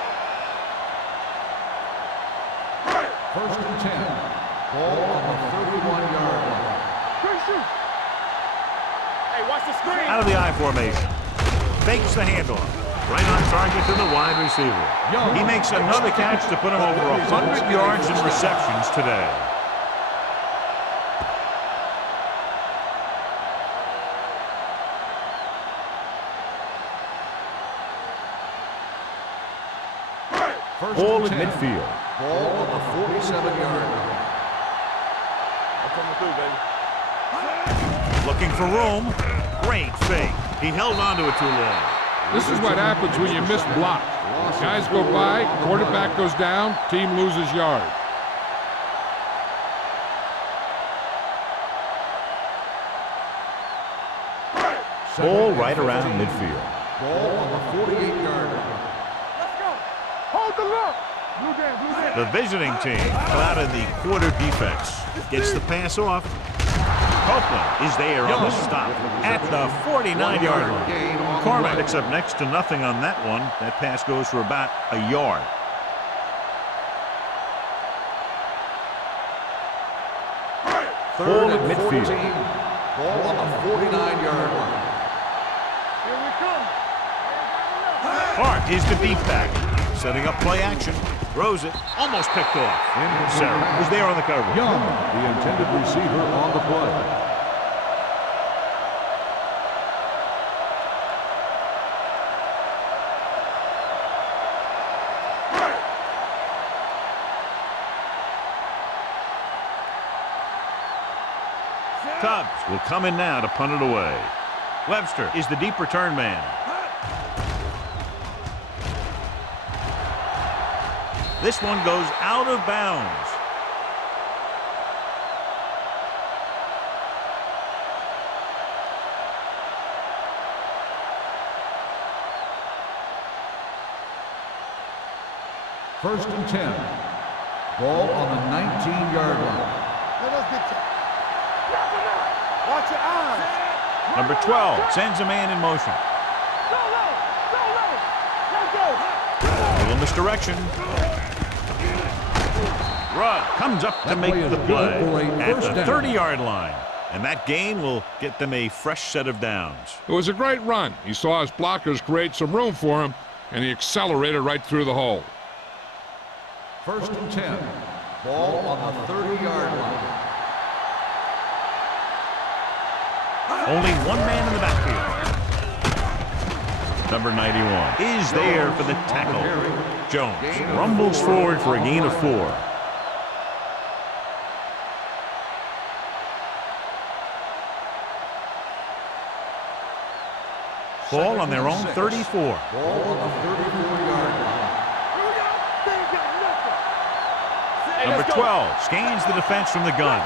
1st and 10. Ball on the 31-yard line. Quick shoot. Hey, watch the screen. Out of the I formation. Fakes the handoff. Right on target to the wide receiver. He makes another catch to put him over 100 yards in receptions today. Ball at midfield. Ball on the 47-yard line. I'm coming through, baby. Looking for room. Great fake. He held on to it too long. This is what happens when you miss block. Guys go by, quarterback goes down, team loses yard. Ball right around midfield. Ball on the 48-yard line. Let's go. Hold the look. Blue down, blue down. The visiting team out in the quarter defense. Gets the pass off. Copeland is there on the stop at the 49-yard line. Cormack picks up next to nothing on that one. That pass goes for about a yard. Third at and midfield. 14. Ball on the 49-yard line. Here we come. Hart is the deep back. Setting up play action. Throws it. Almost picked off. Sarah was there on the cover. Young, the intended receiver on the play. Tubbs will come in now to punt it away. Webster is the deep return man. This one goes out of bounds. First and 10. Ball on the 19-yard line. Let us get to. Watch your eyes. Number 12 sends a man in motion. Go low. Go low. Let's go. Little misdirection. Rudd comes up to That make play is the good play for a at first the down. 30-yard line. And that gain will get them a fresh set of downs. It was a great run. He saw his blockers create some room for him, and he accelerated right through the hole. First and 10. Ball on the 30-yard line. Only one man in the backfield. Number 91 is there for the tackle. Jones rumbles forward for a gain of 4. Ball on their own 34. Ball on the 34-yard line. Here we go. They ain't got nothing. Hey, Number let's go. 12 scans the defense from the gun.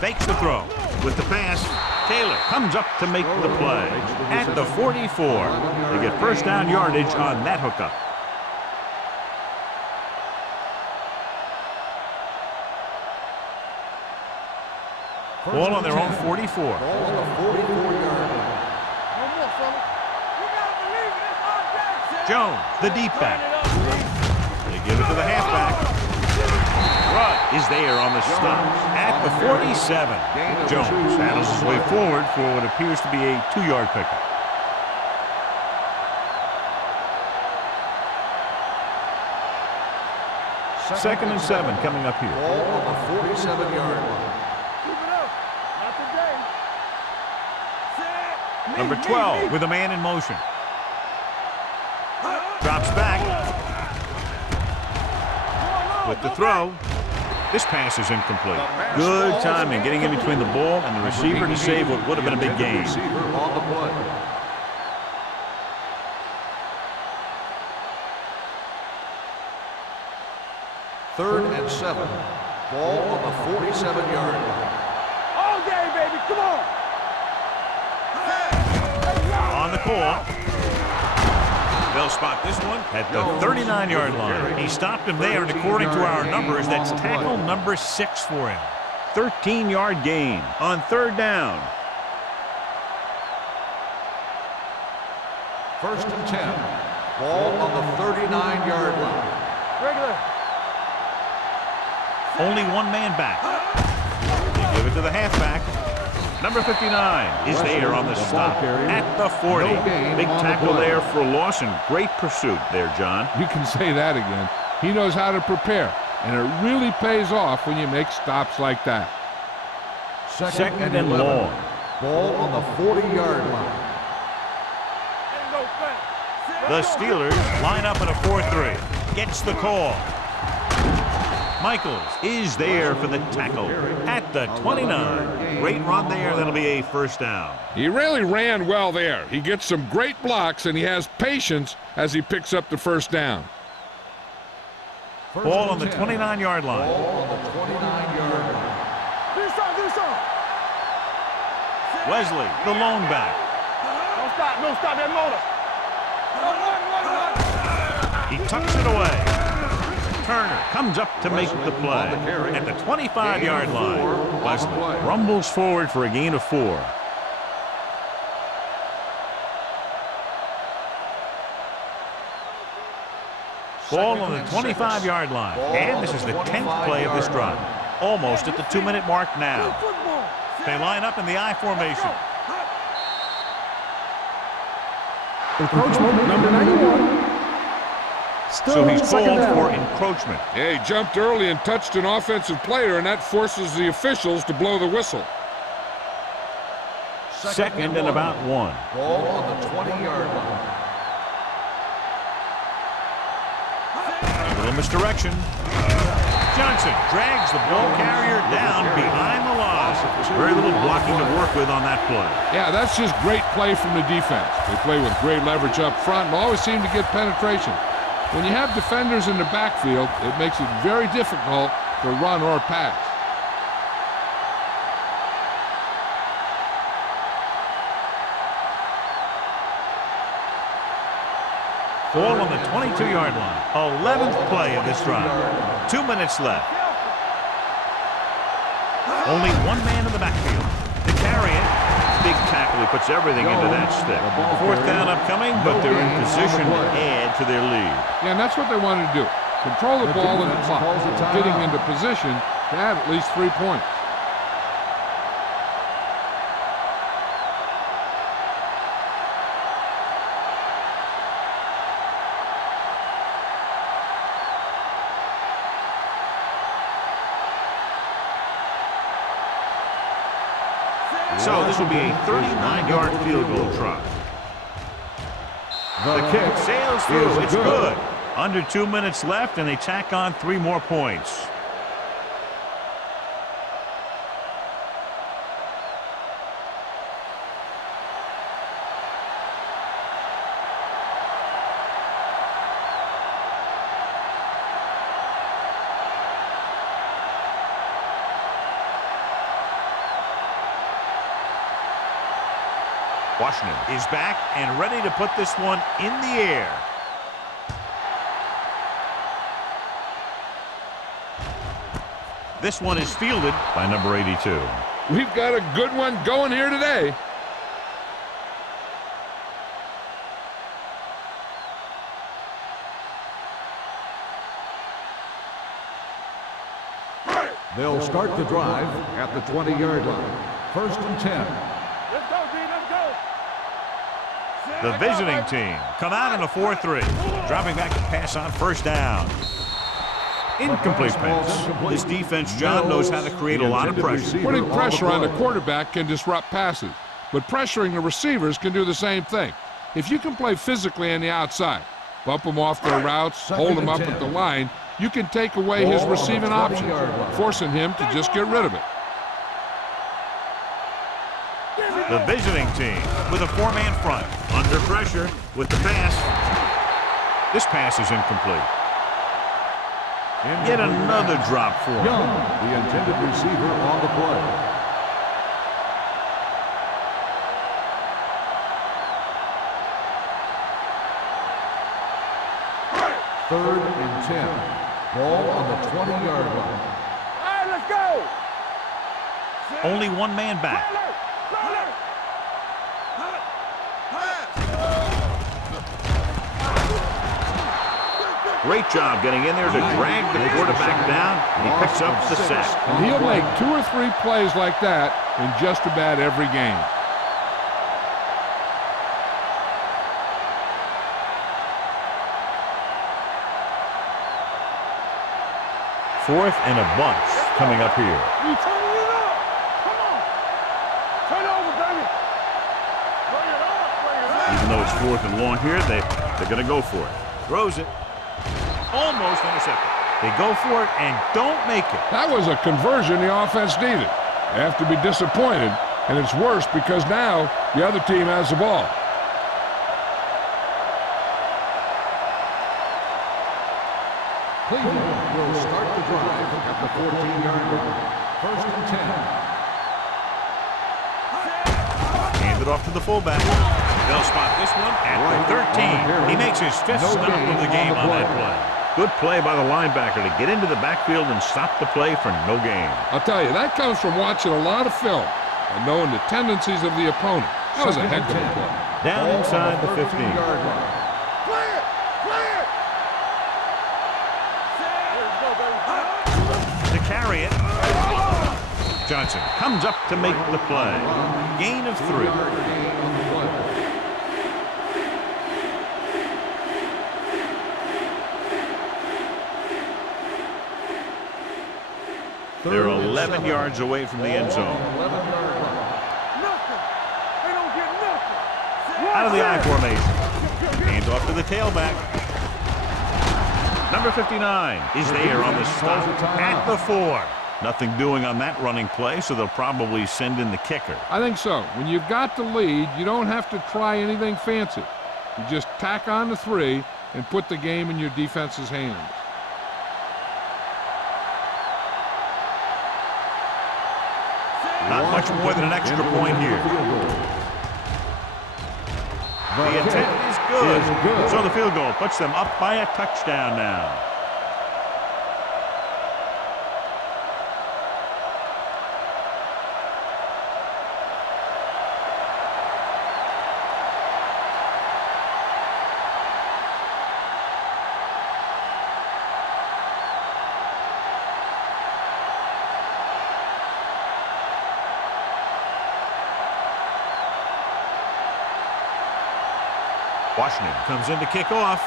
Fakes the throw. With the pass, Taylor comes up to make the play at the 44. They get first down yardage on that hookup. Ball on their own 44. Ball on the 44-yard line. No more, fella. You gotta believe it. It's our Jackson. Jones, the deep back. Turn it up, They give it to the halfback. Rudd is there on the stop at the 47. Jones battles his way forward for what appears to be a 2-yard pickup. Second and 7 coming up here. Ball on the 47-yard line. Keep it up. Not today. Set. Number 12 with a man in motion. Drops back with the throw. This pass is incomplete. Good timing getting in between the ball and the receiver to save what would have been a big gain. Receiver on the play. Third and 7. Ball on the 47-yard line. All day, baby. Come on. On the call. They'll spot this one at the 39-yard line. He stopped him there, and according to our numbers, that's tackle number 6 for him. 13-yard gain on third down. First and 10. Ball on the 39-yard line. Regular. Only one man back. They give it to the halfback. Number 59 is there on the stop at the 40. Big tackle there for a loss and great pursuit there, John. You can say that again. He knows how to prepare, and it really pays off when you make stops like that. Second and long. Ball on the 40-yard line. Ain't no thing. The Steelers line up in a 4-3. Gets the call. Michaels is there for the tackle at the 29. Great run there. That'll be a first down. He really ran well there. He gets some great blocks, and he has patience as he picks up the first down. Ball on the 29-yard line. Ball on the 29-yard line. Wesley, the lone back. Don't stop that motor. He tucks it away. Turner comes up to make the play at the 25-yard line. Wesley rumbles forward for a gain of 4. Ball on the 25-yard line. And this is the 10th play of this drive. Almost at the 2-minute mark now. They line up in the I formation. Encroachment, number 91. So he's called for encroachment. Yeah, he jumped early and touched an offensive player, and that forces the officials to blow the whistle. Second and about 1. Ball on the 20-yard line. A little misdirection. Johnson drags the ball carrier down behind the line. Very little blocking to work with on that play. Yeah, that's just great play from the defense. They play with great leverage up front and always seem to get penetration. When you have defenders in the backfield, it makes it very difficult to run or pass. Ball on the 22-yard line. 11th play of this drive. 2 minutes left. Only one man in the backfield to carry it. Big tackle. He puts everything into that stick. 4th down upcoming, but they're in position to add to their lead. Yeah, and that's what they wanted to do. Control the ball and the clock, getting into position to add at least 3 points. So this will be a 39-yard field goal try. The kick sails through. It's good. Under 2 minutes left, and they tack on 3 more points. Washington is back and ready to put this one in the air. This one is fielded by number 82. We've got a good one going here today. They'll start the drive at the 20-yard line. 1st and 10. Let's go, D. Let's go. The visiting team come out in a 4-3. Dropping back to pass on 1st down. Incomplete pass. This defense, John, knows how to create a lot of pressure. Putting pressure on the quarterback can disrupt passes, but pressuring the receivers can do the same thing. If you can play physically on the outside, bump them off their routes, hold them up at the line, you can take away his receiving options, forcing him to just get rid of it. The visiting team with a 4-man front. Under pressure with the pass. This pass is incomplete. Yet another drop for him. Young, the intended receiver on the play. Third and 10. Ball on the 20-yard line. All right, let's go. Only one man back. Great job getting in there to drag the quarterback down. He picks up the sack. And he'll make 2 or 3 plays like that in just about every game. Fourth and a bunch coming up here. You turning it up. Come on. Turn over, baby. Bring it up. Bring it up. Even though it's 4th and long here, they're going to go for it. Throws it. Almost intercepted. They go for it and don't make it. That was a conversion the offense needed. They have to be disappointed, and it's worse because now the other team has the ball. Cleveland will start the drive at the 14-yard line. First and 10. Hand it off to the fullback. They'll spot this one at the 13. He makes his fifth stop of the game on that play. Good play by the linebacker to get into the backfield and stop the play for no gain. I'll tell you, that comes from watching a lot of film and knowing the tendencies of the opponent. That was a heck of a play. Down inside the 15. To carry it, Johnson comes up to make the play. Gain of 3. They're 11 yards away from the end zone. Out of the I formation. Hand off to the tailback. Number 59 is there on the stop at the 4. Nothing doing on that running play, so they'll probably send in the kicker. I think so. When you've got the lead, you don't have to try anything fancy. You just tack on the 3 and put the game in your defense's hands. Not much more than an extra point here. The attempt is good. So the field goal puts them up by a touchdown now. Washington comes in to kick off.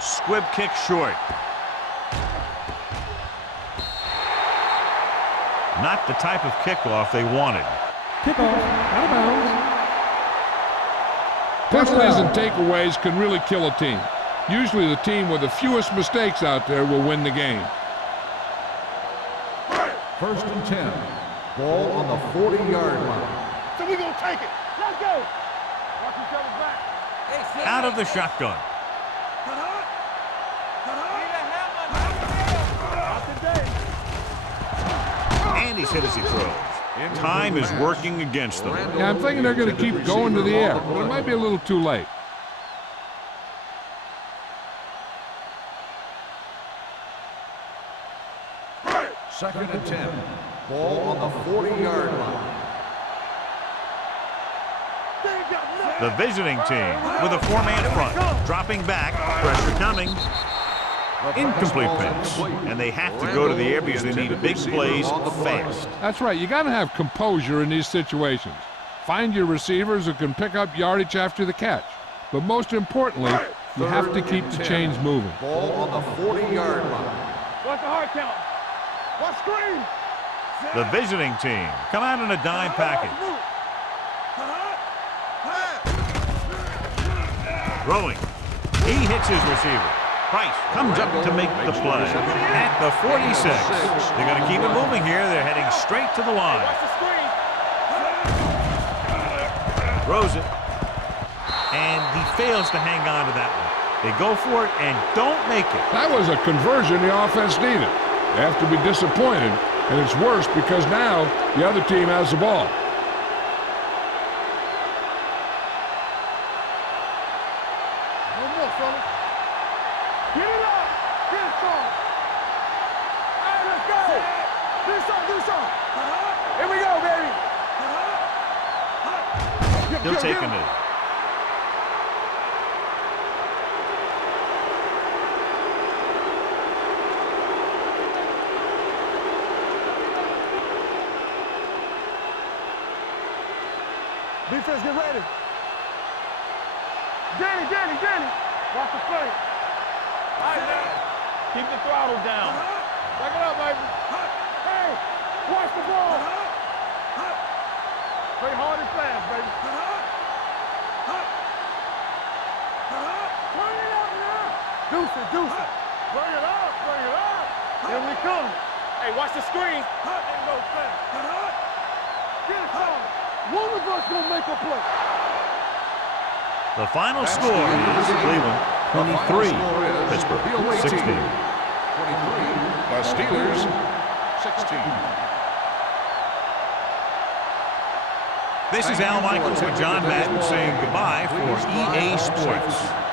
Squib kick short. Not the type of kickoff they wanted. Kickoff, out of bounds. Penalties and takeaways can really kill a team. Usually the team with the fewest mistakes out there will win the game. First and 10. Ball on the 40-yard line. So we're going to take it. Let's go. Watch each other back. Out of the shotgun. And he's hit as he throws. Time is working against them. Yeah, I'm thinking they're going to keep going to the air, but it might be a little too late. Second and 10. Ball on the 40-yard line. The visiting team with a 4-man front. Dropping back. Pressure coming. Incomplete pass. And they have to go to the air because they need big plays fast. That's right. You got to have composure in these situations. Find your receivers who can pick up yardage after the catch. But most importantly, you have to keep the chains moving. Ball on the 40-yard line. Watch the hard count. Watch screen. The visiting team come out in a dime package. Throwing. He hits his receiver. Price comes up to make the play at the 46. They're going to keep it moving here. They're heading straight to the line. Throws it. And he fails to hang on to that one. They go for it and don't make it. That was a conversion the offense needed. They have to be disappointed, and it's worse because now the other team has the ball. Get it up. Get it strong. All right, let's go. Do something, do something. Here we go, baby. He'll take a knee. Defense, get ready. Danny. Watch the play. All right, man. Keep the throttle down. Back it up, baby. Hey, watch the ball. Play hard and fast, baby. Turn it up now. Deuce it, deuce it. Bring it up, bring it up. Here we come. Hey, watch the screen. Ain't no thing. Get it on. One of us gonna make a play. The final score is Cleveland 23, Pittsburgh 16. 23, the Steelers 16. This is Al Michaels and John Madden saying goodbye for EA Sports.